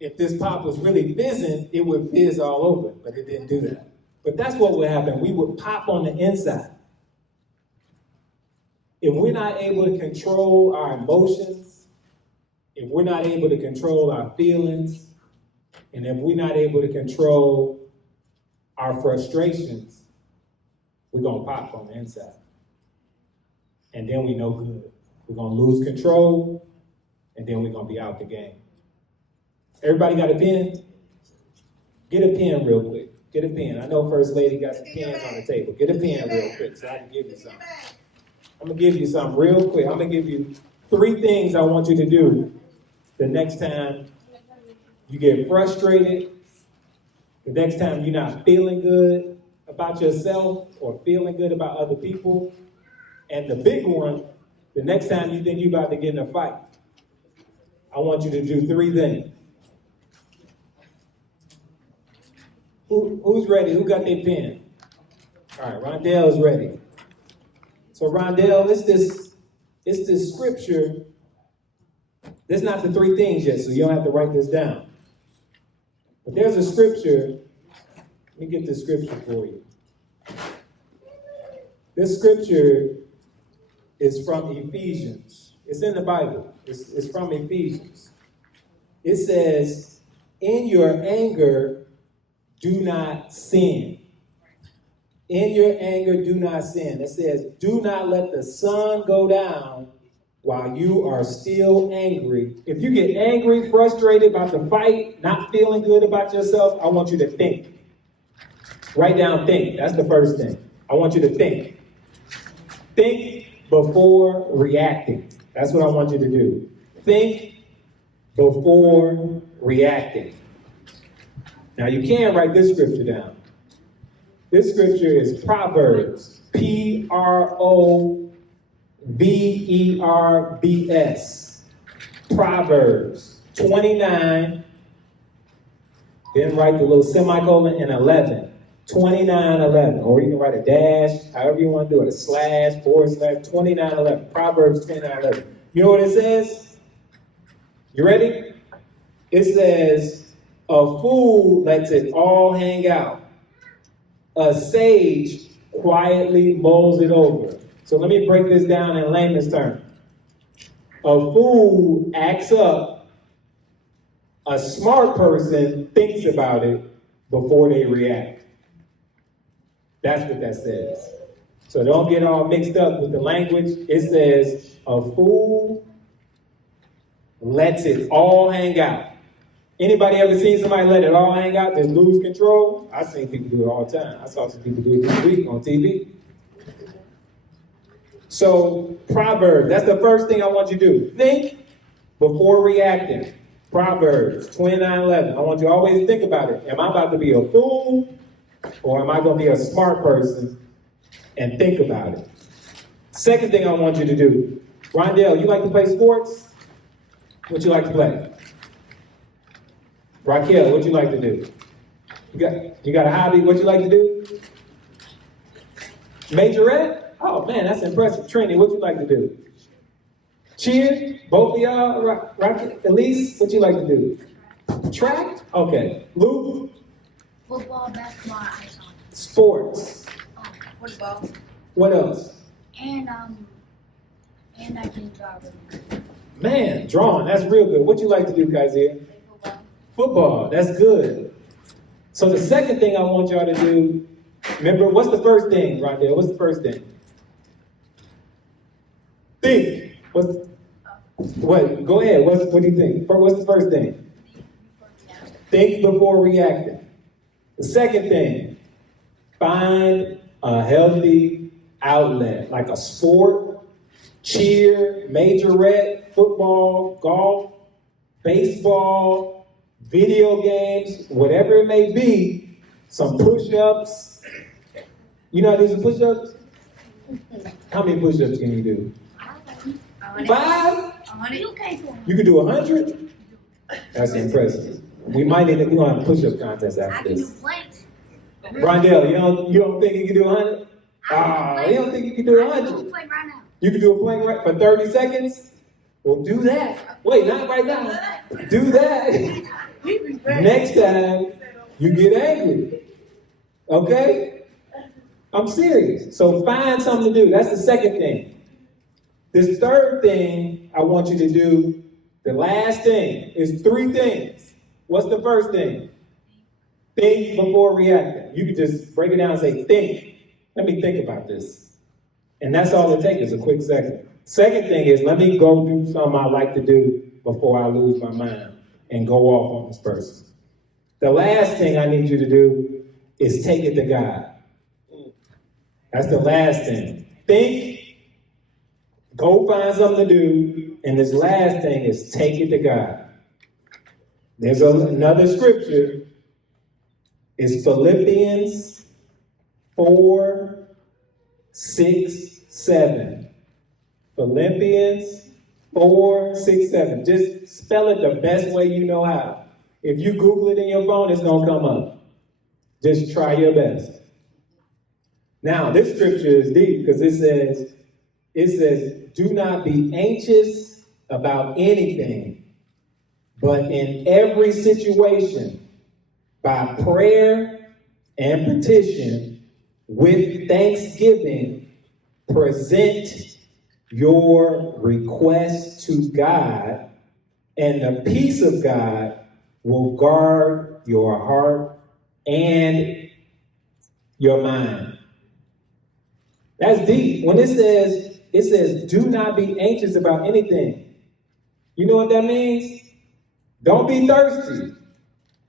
if this pop was really fizzing, it would fizz all over, but it didn't do that. But that's what would happen. We would pop on the inside. If we're not able to control our emotions, if we're not able to control our feelings, and if we're not able to control our frustrations, we're going to pop on the inside. And then we know good. We're going to lose control, and then we're going to be out the game. Everybody got a pen? Get a pen real quick. Get a pen. I know First Lady got some pens on the table. Get a pen real quick so I can give you something. I'm going to give you something real quick. I'm going to give you 3 things I want you to do the next time you get frustrated, the next time you're not feeling good about yourself or feeling good about other people, and the big one, the next time you think you're about to get in a fight. I want you to do 3 things. Who's ready? Who got their pen? All right, Rondell's ready. So Rondell, it's this scripture. There's not the 3 things yet, so you don't have to write this down. But there's a scripture. Let me get this scripture for you. This scripture is from Ephesians. It's in the Bible. It's from Ephesians. It says, in your anger, do not sin. In your anger, do not sin. It says, do not let the sun go down while you are still angry. If you get angry, frustrated about the fight, not feeling good about yourself, I want you to think. Write down think. That's the first thing. I want you to think. Think before reacting. That's what I want you to do. Think before reacting. Now you can write this scripture down. This scripture is Proverbs, Proverbs 29, then write the little semicolon and 11. 29:11, or you can write a dash, however you want to do it, a slash, / 29:11. Proverbs 29:11. You know what it says? You ready? It says, a fool lets it all hang out. A sage quietly mulls it over. So let me break this down in layman's terms. A fool acts up. A smart person thinks about it before they react. That's what that says. So don't get all mixed up with the language. It says, a fool lets it all hang out. Anybody ever seen somebody let it all hang out, just lose control? I've seen people do it all the time. I saw some people do it this week on TV. So, Proverbs, that's the first thing I want you to do. Think before reacting. Proverbs 29:11. I want you to always think about it. Am I about to be a fool, or am I going to be a smart person and think about it? Second thing I want you to do. Rondell, you like to play sports? What you like to play? Raquel, what you like to do? You got a hobby? What you like to do? Majorette? Oh man, that's impressive. Trini, what you like to do? Cheer? Both of y'all? Raquel, Elise, what you like to do? Track? Okay. Luke? Football, basketball, ice hockey. Sports. Football. What else? And I can draw really good. Man, drawing, that's real good. What you like to do, Kaiser? Football, that's good. So the second thing I want y'all to do, remember, what's the first thing, Rondell? What's the first thing? Think. What? Go ahead. What do you think? What's the first thing? Think before reacting. The second thing, find a healthy outlet, like a sport, cheer, majorette, football, golf, baseball, video games, whatever it may be, some push-ups. You know how to do some push-ups? How many push-ups can you do? 5? You can do 100? That's impressive. We're going to have a push-up contest after this. Rondell, you don't think you can do 100? You don't think you can do 100? You can do a plank right for 30 seconds? Well, do that. Wait, not right now. Do that. Next time, you get angry. Okay? I'm serious. So find something to do. That's the second thing. This third thing I want you to do, the last thing, is 3 things. What's the first thing? Think before reacting. You can just break it down and say, think. Let me think about this. And that's all it takes is a quick second. Second thing is, let me go do something I like to do before I lose my mind and go off on this person. The last thing I need you to do is take it to God. That's the last thing. Think, go find something to do, and this last thing is take it to God. There's another scripture. It's Philippians 4, 6, 7. Philippians 4, 6, 7. Just spell it the best way you know how. If you Google it in your phone, it's going to come up. Just try your best. Now, this scripture is deep because it says, do not be anxious about anything, but in every situation, by prayer and petition, with thanksgiving, present your request to God, and the peace of God will guard your heart and your mind. That's deep. When it says, do not be anxious about anything. You know what that means? Don't be thirsty.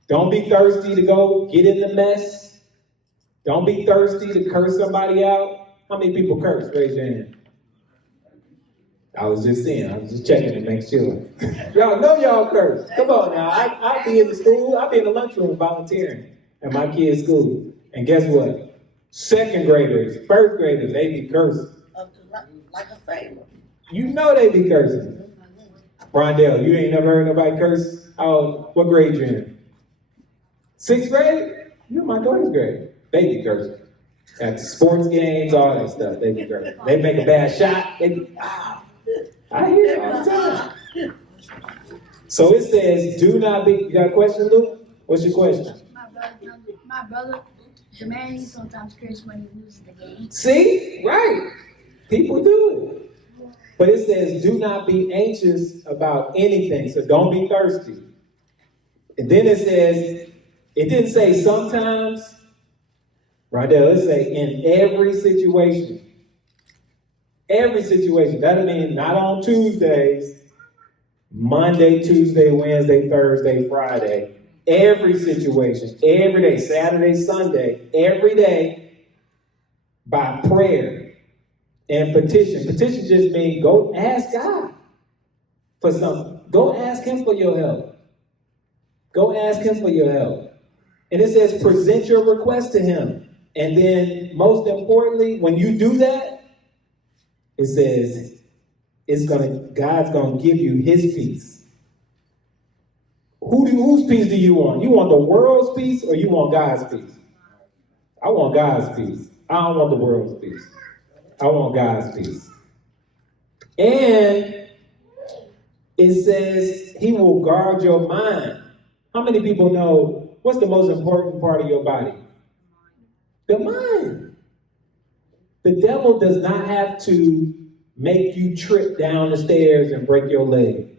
Don't be thirsty to go get in the mess. Don't be thirsty to curse somebody out. How many people curse? Raise your hand. I was just checking to make sure. Y'all know y'all curse. Come on now. I'll be in the school. I'll be in the lunchroom volunteering at my kids' school. And guess what? Second graders, first graders, they be cursing. Like a favor. You know they be cursing. Rondell, you ain't never heard nobody curse? Oh, what grade you in? 6th grade? You're my daughter's grade. Baby girls. At sports games, all that stuff. Baby girls. They make a bad shot. I hear it all the time. So it says, do not be. You got a question, Luke? What's your question? My brother, Jermaine, he sometimes crazy when he loses the game. See? Right. People do it. But it says, do not be anxious about anything. So don't be thirsty. And then it says, it didn't say sometimes. Right there, let's say in every situation. Every situation. That means not on Tuesdays, Monday, Tuesday, Wednesday, Thursday, Friday. Every situation, every day, Saturday, Sunday, every day, by prayer and petition. Petition just means go ask God for something. Go ask Him for your help. Go ask Him for your help. And it says present your request to Him. And then, most importantly, when you do that, it says God's gonna give you His peace. Whose peace do you want? You want the world's peace or you want God's peace? I want God's peace. I don't want the world's peace. I want God's peace. And it says He will guard your mind. How many people know what's the most important part of your body? The mind. The devil does not have to make you trip down the stairs and break your leg.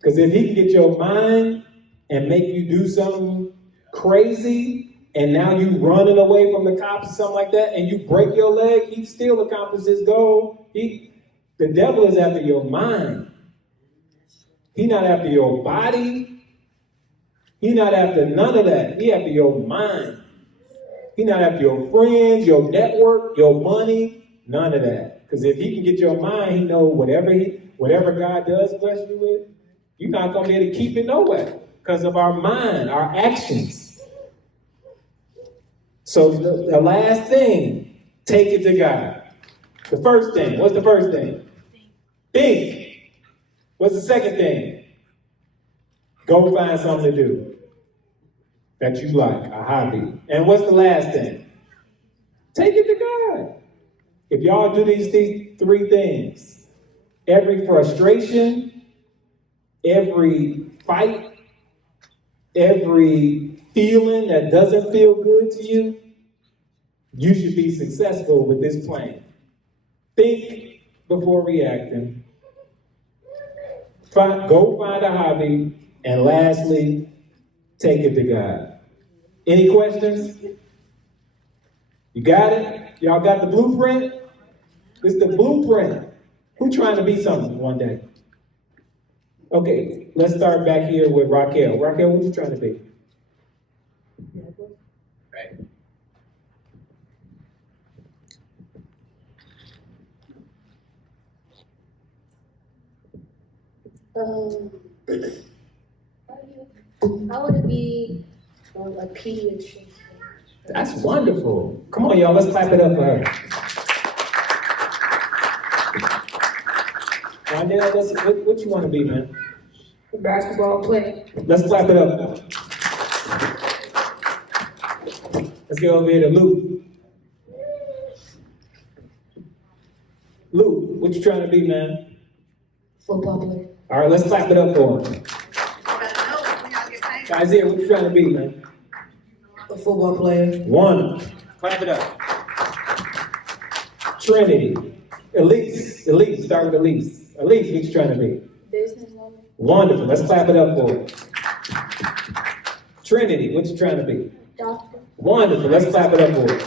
Because if he can get your mind and make you do something crazy, and now you running away from the cops or something like that, and you break your leg, he still accomplishes his goal. The devil is after your mind. He's not after your body. He's not after none of that. He's after your mind. He's not after your friends, your network, your money, none of that. Because if he can get your mind, he knows whatever God does bless you with, you're not going to be able to keep it nowhere because of our mind, our actions. So the last thing, take it to God. The first thing, what's the first thing? Think. What's the second thing? Go find something to do that you like, a hobby. And what's the last thing? Take it to God. If y'all do these three things, every frustration, every fight, every feeling that doesn't feel good to you, you should be successful with this plan. Think before reacting. Go find a hobby. And lastly, take it to God. Any questions? You got it? Y'all got the blueprint? It's the blueprint. Who's trying to be something one day? Okay, let's start back here with Raquel. Raquel, what you trying to be? Right. I want to be a pediatrician. That's wonderful. Come on, y'all, let's clap it up for her. What you want to be, man? A basketball player. Let's clap it up. Let's get over here to Luke. Luke, what you trying to be, man? Football player. All right, let's clap it up for him. Isaiah, what you trying to be, man? A football player. Wonderful. Clap it up. Trinity. Elise, start with Elise. Elise, what you trying to be? Businesswoman. Wonderful. Let's clap it up for her. Trinity, what you trying to be? Doctor. Wonderful. Let's clap it up for her.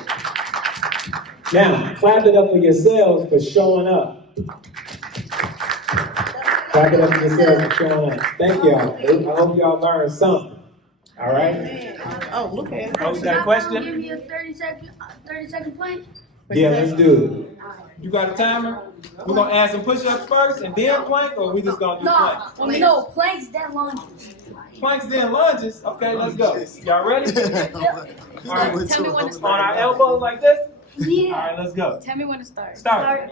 Now, clap it up for yourselves for showing up. Clap it up for yourselves for showing up. Thank y'all. I hope y'all learned something. All right? Oh, look at it. Oh, you got a question? Give me a 30-second plan. Yeah, let's do it. You got a timer? We're gonna add some push-ups first and then plank, or we just gonna do plank? No, planks, then lunges. Planks, then lunges. Okay, let's go. Y'all ready? All right. Tell me when to On start. our elbows like this? Yeah. All right, let's go. Tell me when to start. Start.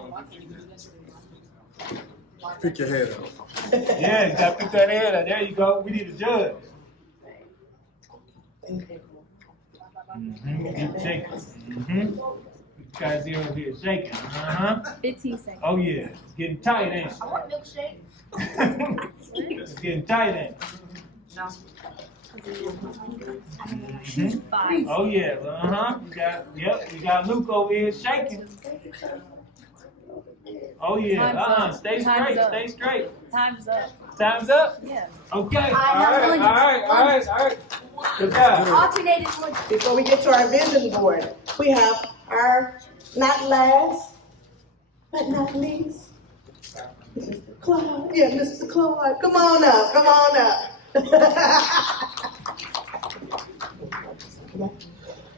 Pick your head up. Yeah, you gotta pick that head up. There you go. We need a judge. Get shaking. You guys here over here shaking. 15 seconds. Oh yeah, it's getting tight, ain't it? I want milkshake. It's getting tight, ain't it? No. Oh yeah, you got Luke over here shaking. Oh yeah, stay straight. Time's up. Time's up? Yeah. Okay, all right. Good job. Alternating lunch. Before we get to our vision board, we have our not last, but not least, Mr. Clyde. Yeah, Mr. Clyde. Come on up.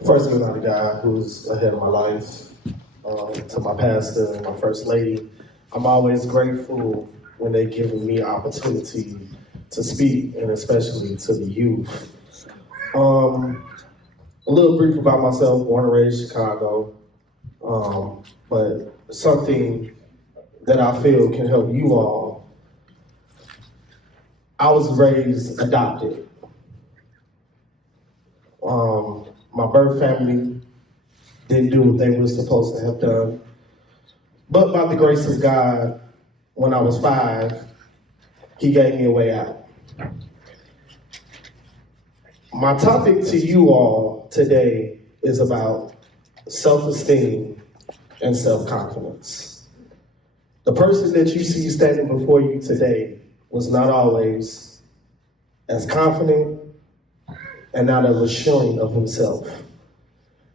First, I'm not a guy who's ahead of my life. To my pastor and my first lady, I'm always grateful when they give me opportunity to speak, and especially to the youth. A little brief about myself, born and raised in Chicago, but something that I feel can help you all. I was raised adopted. My birth family didn't do what they were supposed to have done. But by the grace of God, when I was 5, he gave me a way out. My topic to you all today is about self-esteem and self-confidence. The person that you see standing before you today was not always as confident and not as assuring of himself.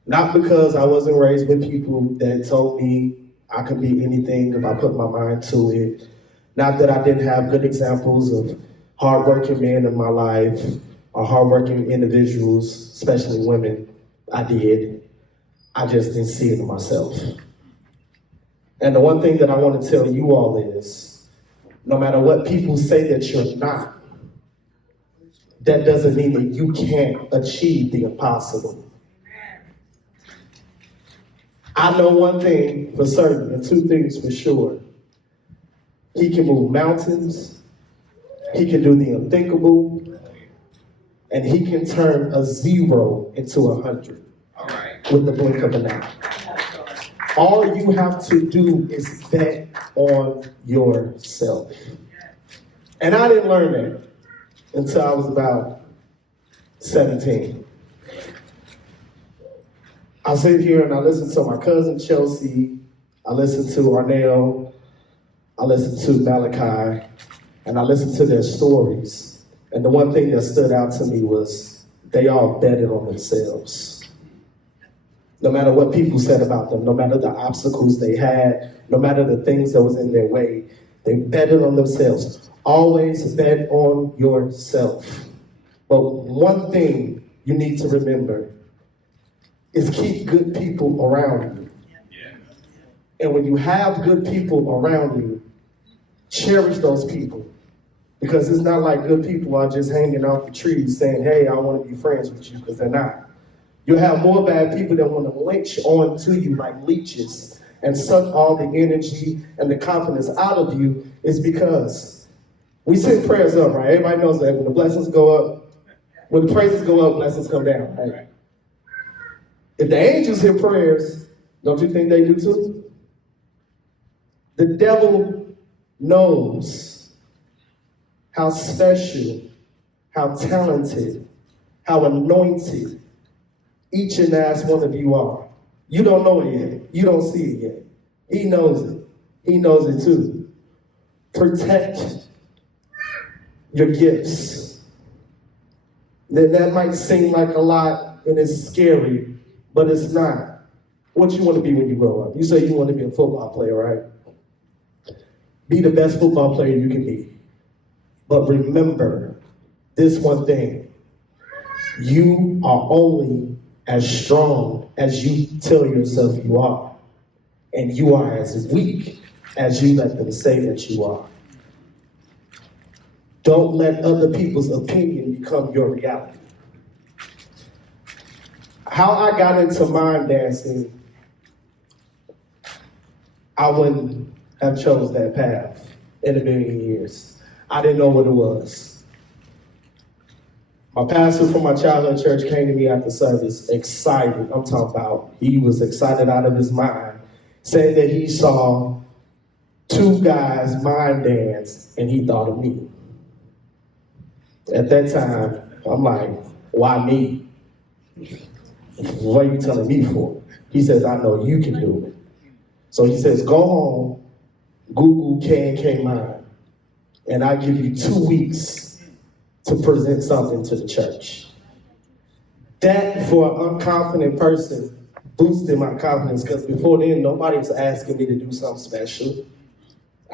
Not because I wasn't raised with people that told me I could be anything if I put my mind to it. Not that I didn't have good examples of hardworking men in my life or hardworking individuals, especially women. I did. I just didn't see it in myself. And the one thing that I want to tell you all is, no matter what people say that you're not, that doesn't mean that you can't achieve the impossible. I know one thing for certain and 2 things for sure. He can move mountains, he can do the unthinkable, and he can turn a 0 into 100 with the blink of an eye. All you have to do is bet on yourself. And I didn't learn that until I was about 17. I sit here and I listen to my cousin Chelsea, I listen to Arnell, I listen to Malachi, and I listen to their stories. And the one thing that stood out to me was they all betted on themselves. No matter what people said about them, no matter the obstacles they had, no matter the things that was in their way, they betted on themselves. Always bet on yourself. But one thing you need to remember is keep good people around you. And when you have good people around you, cherish those people. Because it's not like good people are just hanging off the trees saying, hey, I want to be friends with you, because they're not. You'll have more bad people that want to lynch onto you like leeches and suck all the energy and the confidence out of you. Is because we send prayers up, right? Everybody knows that when the blessings go up, when the praises go up, blessings come down, right? If the angels hear prayers, don't you think they do too? The devil knows how special, how talented, how anointed each and last one of you are. You don't know it yet. You don't see it yet. He knows it. He knows it too. Protect your gifts. That might seem like a lot and it's scary, but it's not. What you want to be when you grow up? You say you want to be a football player, right? Be the best football player you can be. But remember this one thing. You are only as strong as you tell yourself you are. And you are as weak as you let them say that you are. Don't let other people's opinion become your reality. How I got into mime dancing, I wouldn't have chose that path in a million years. I didn't know what it was. My pastor from my childhood church came to me after service, excited. I'm talking about, he was excited out of his mind, saying that he saw two guys mind dance, and he thought of me. At that time, I'm like, why me? What are you telling me for? He says, I know you can do it. So he says, go home, Google K&K Mind, and I give you 2 weeks to present something to the church. That, for an unconfident person, boosted my confidence, because before then, nobody was asking me to do something special.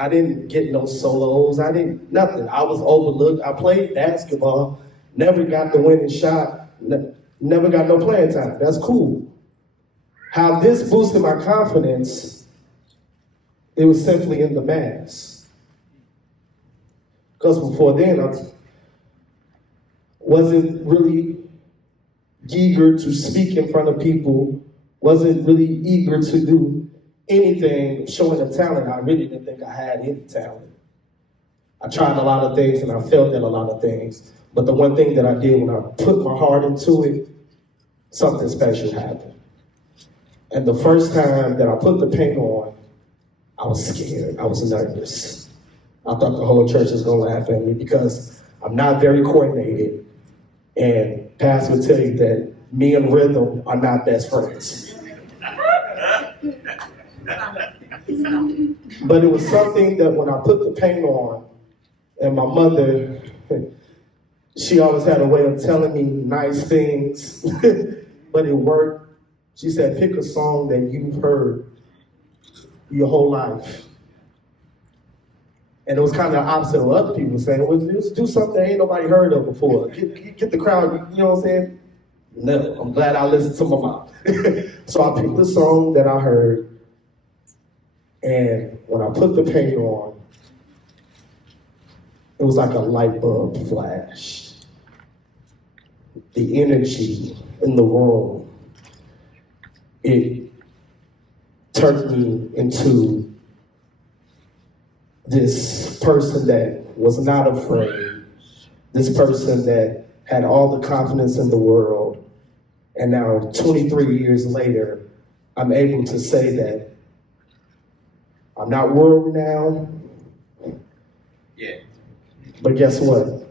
I didn't get no solos, nothing. I was overlooked. I played basketball, never got the winning shot, never got no playing time. That's cool. How this boosted my confidence, it was simply in the mass. Because before then, I wasn't really eager to speak in front of people, wasn't really eager to do anything showing a talent. I really didn't think I had any talent. I tried a lot of things and I failed at a lot of things. But the one thing that I did when I put my heart into it, something special happened. And the first time that I put the paint on, I was scared, I was nervous. I thought the whole church was gonna laugh at me because I'm not very coordinated. And Pastor would tell you that me and rhythm are not best friends. But it was something that when I put the paint on, and my mother, she always had a way of telling me nice things, but it worked. She said, pick a song that you've heard your whole life. And it was kind of the opposite of what other people saying. Well, just do something ain't nobody heard of before. Get the crowd, you know what I'm saying? No, I'm glad I listened to my mom. So I picked the song that I heard, and when I put the paint on, it was like a light bulb flash. The energy in the room, it turned me into this person that was not afraid, this person that had all the confidence in the world. And now 23 years later, I'm able to say that I'm not worried now. Yeah. But guess what?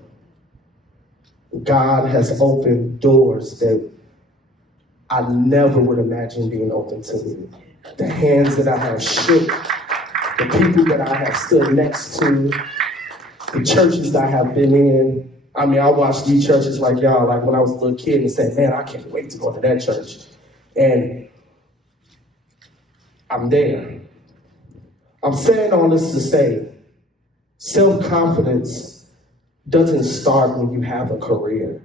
God has opened doors that I never would imagine being open to me. The hands that I have shook, the people that I have stood next to, the churches that I have been in. I mean, I watched these churches like y'all, like when I was a little kid and said, man, I can't wait to go to that church. And I'm there. I'm saying all this to say, self-confidence doesn't start when you have a career.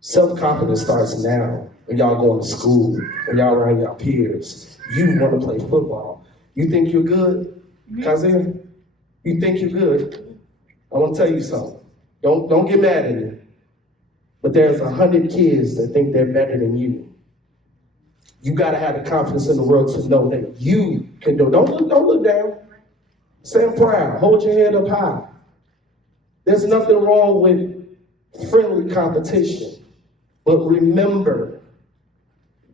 Self-confidence starts now, when y'all going to school, when y'all around your peers. You want to play football. You think you're good? Cousin, you think you're good? I want to tell you something. Don't get mad at me. But there's 100 kids that think they're better than you. You got to have the confidence in the world to know that you can do. Don't look down. Stand proud. Hold your head up high. There's nothing wrong with friendly competition. But remember,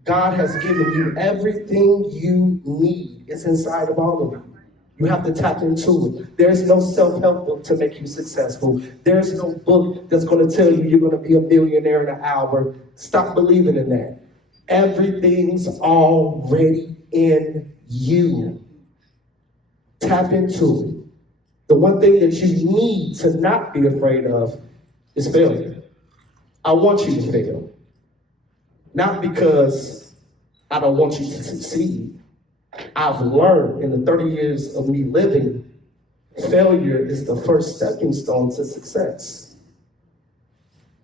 God has given you everything you need. It's inside of all of you. You have to tap into it. There's no self-help book to make you successful. There's no book that's going to tell you you're going to be a millionaire in an hour. Stop believing in that. Everything's already in you. Tap into it. The one thing that you need to not be afraid of is failure. I want you to fail. Not because I don't want you to succeed. I've learned in the 30 years of me living, failure is the first stepping stone to success.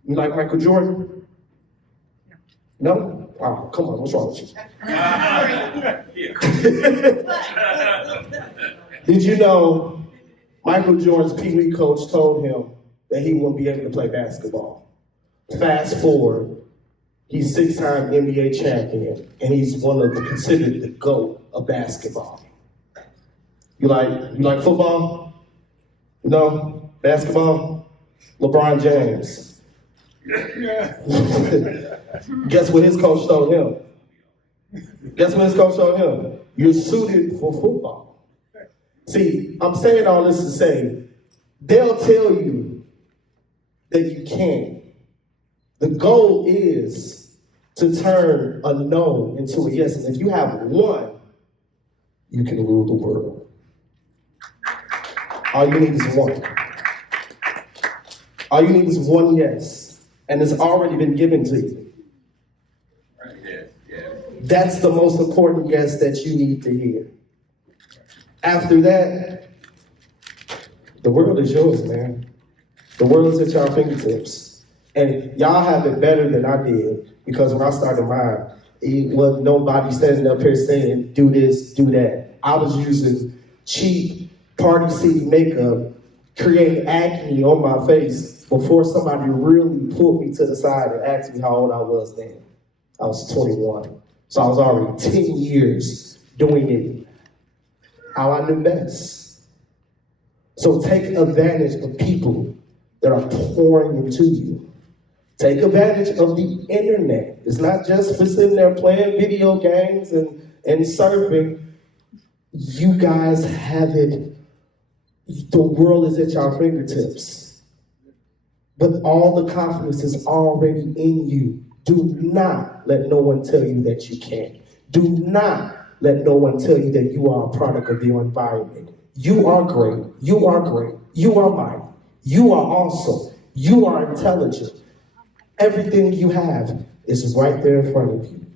You like Michael Jordan? No? Oh, come on, what's wrong with you? Did you know Michael Jordan's Pee Wee coach told him that he wouldn't be able to play basketball? Fast forward, he's 6-time NBA champion, and he's considered the GOAT of basketball. You like football? No? Basketball? LeBron James. Guess what his coach told him? Guess what his coach told him? You're suited for football. See, I'm saying all this to say, they'll tell you that you can't. The goal is to turn a no into a yes. And if you have one, you can rule the world. All you need is one. All you need is one yes. And it's already been given to you. Right, yes, yes. That's the most important yes that you need to hear. After that, the world is yours, man. The world is at your fingertips. And y'all have it better than I did, because when I started mine, it wasn't nobody standing up here saying, do this, do that. I was using cheap Party City makeup, creating acne on my face before somebody really pulled me to the side and asked me how old I was then. I was 21. So I was already 10 years doing it how I knew best. So take advantage of people that are pouring into you. Take advantage of the internet. It's not just for sitting there playing video games and surfing. You guys have it. The world is at your fingertips. But all the confidence is already in you. Do not let no one tell you that you can't. Do not let no one tell you that you are a product of your environment. You are great. You are great. You are mighty. You are awesome. You are intelligent. Everything you have is right there in front of you.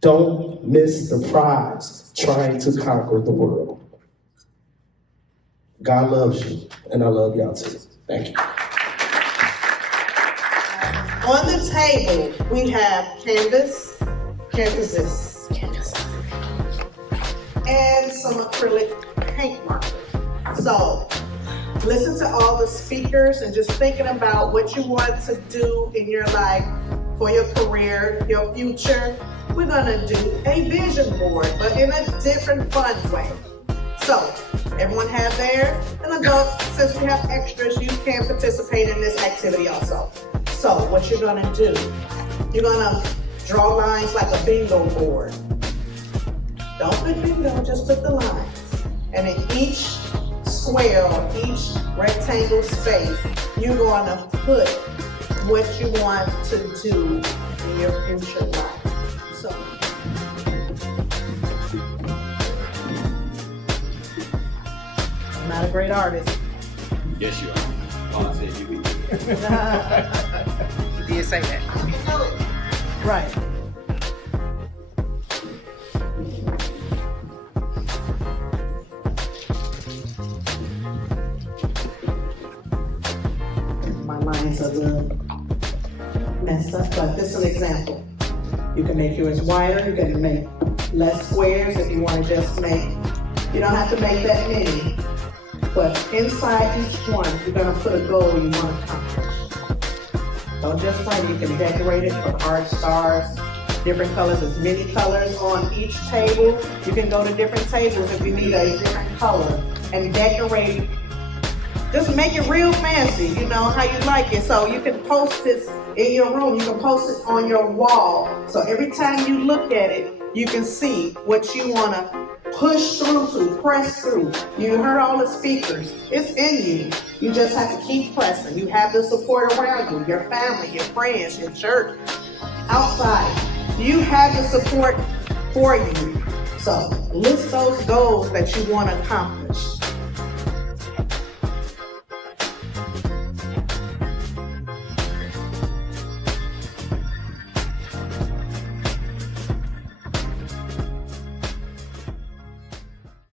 Don't miss the prize trying to conquer the world. God loves you, and I love y'all too. Thank you. On the table, we have canvases, and some acrylic paint marker. So, listen to all the speakers and just thinking about what you want to do in your life for your career, your future. We're gonna do a vision board, but in a different fun way. So, everyone have theirs, and adults, since we have extras, you can participate in this activity also. So, what you're gonna do, you're gonna draw lines like a bingo board. Don't put bingo, just put the lines. And in each square or each rectangle space, you're gonna put what you want to do in your future life. So, I'm not a great artist. Yes, you are. All I said, you be. You did say that. Right. My lines are a little messed up, but this is an example. You can make yours wider, you can make less squares if you want to just make, you don't have to make that many. But inside each one, you're gonna put a goal you want to accomplish. Don't just write it, you can decorate it, put heart stars, different colors, there's many colors on each table. You can go to different tables if you need a different color and decorate. Just make it real fancy, you know, how you like it. So you can post this in your room, you can post it on your wall. So every time you look at it, you can see what you want to push through to, press through. You heard all the speakers. It's in you. You just have to keep pressing. You have the support around you, your family, your friends, your church, outside. You have the support for you. So list those goals that you want to accomplish.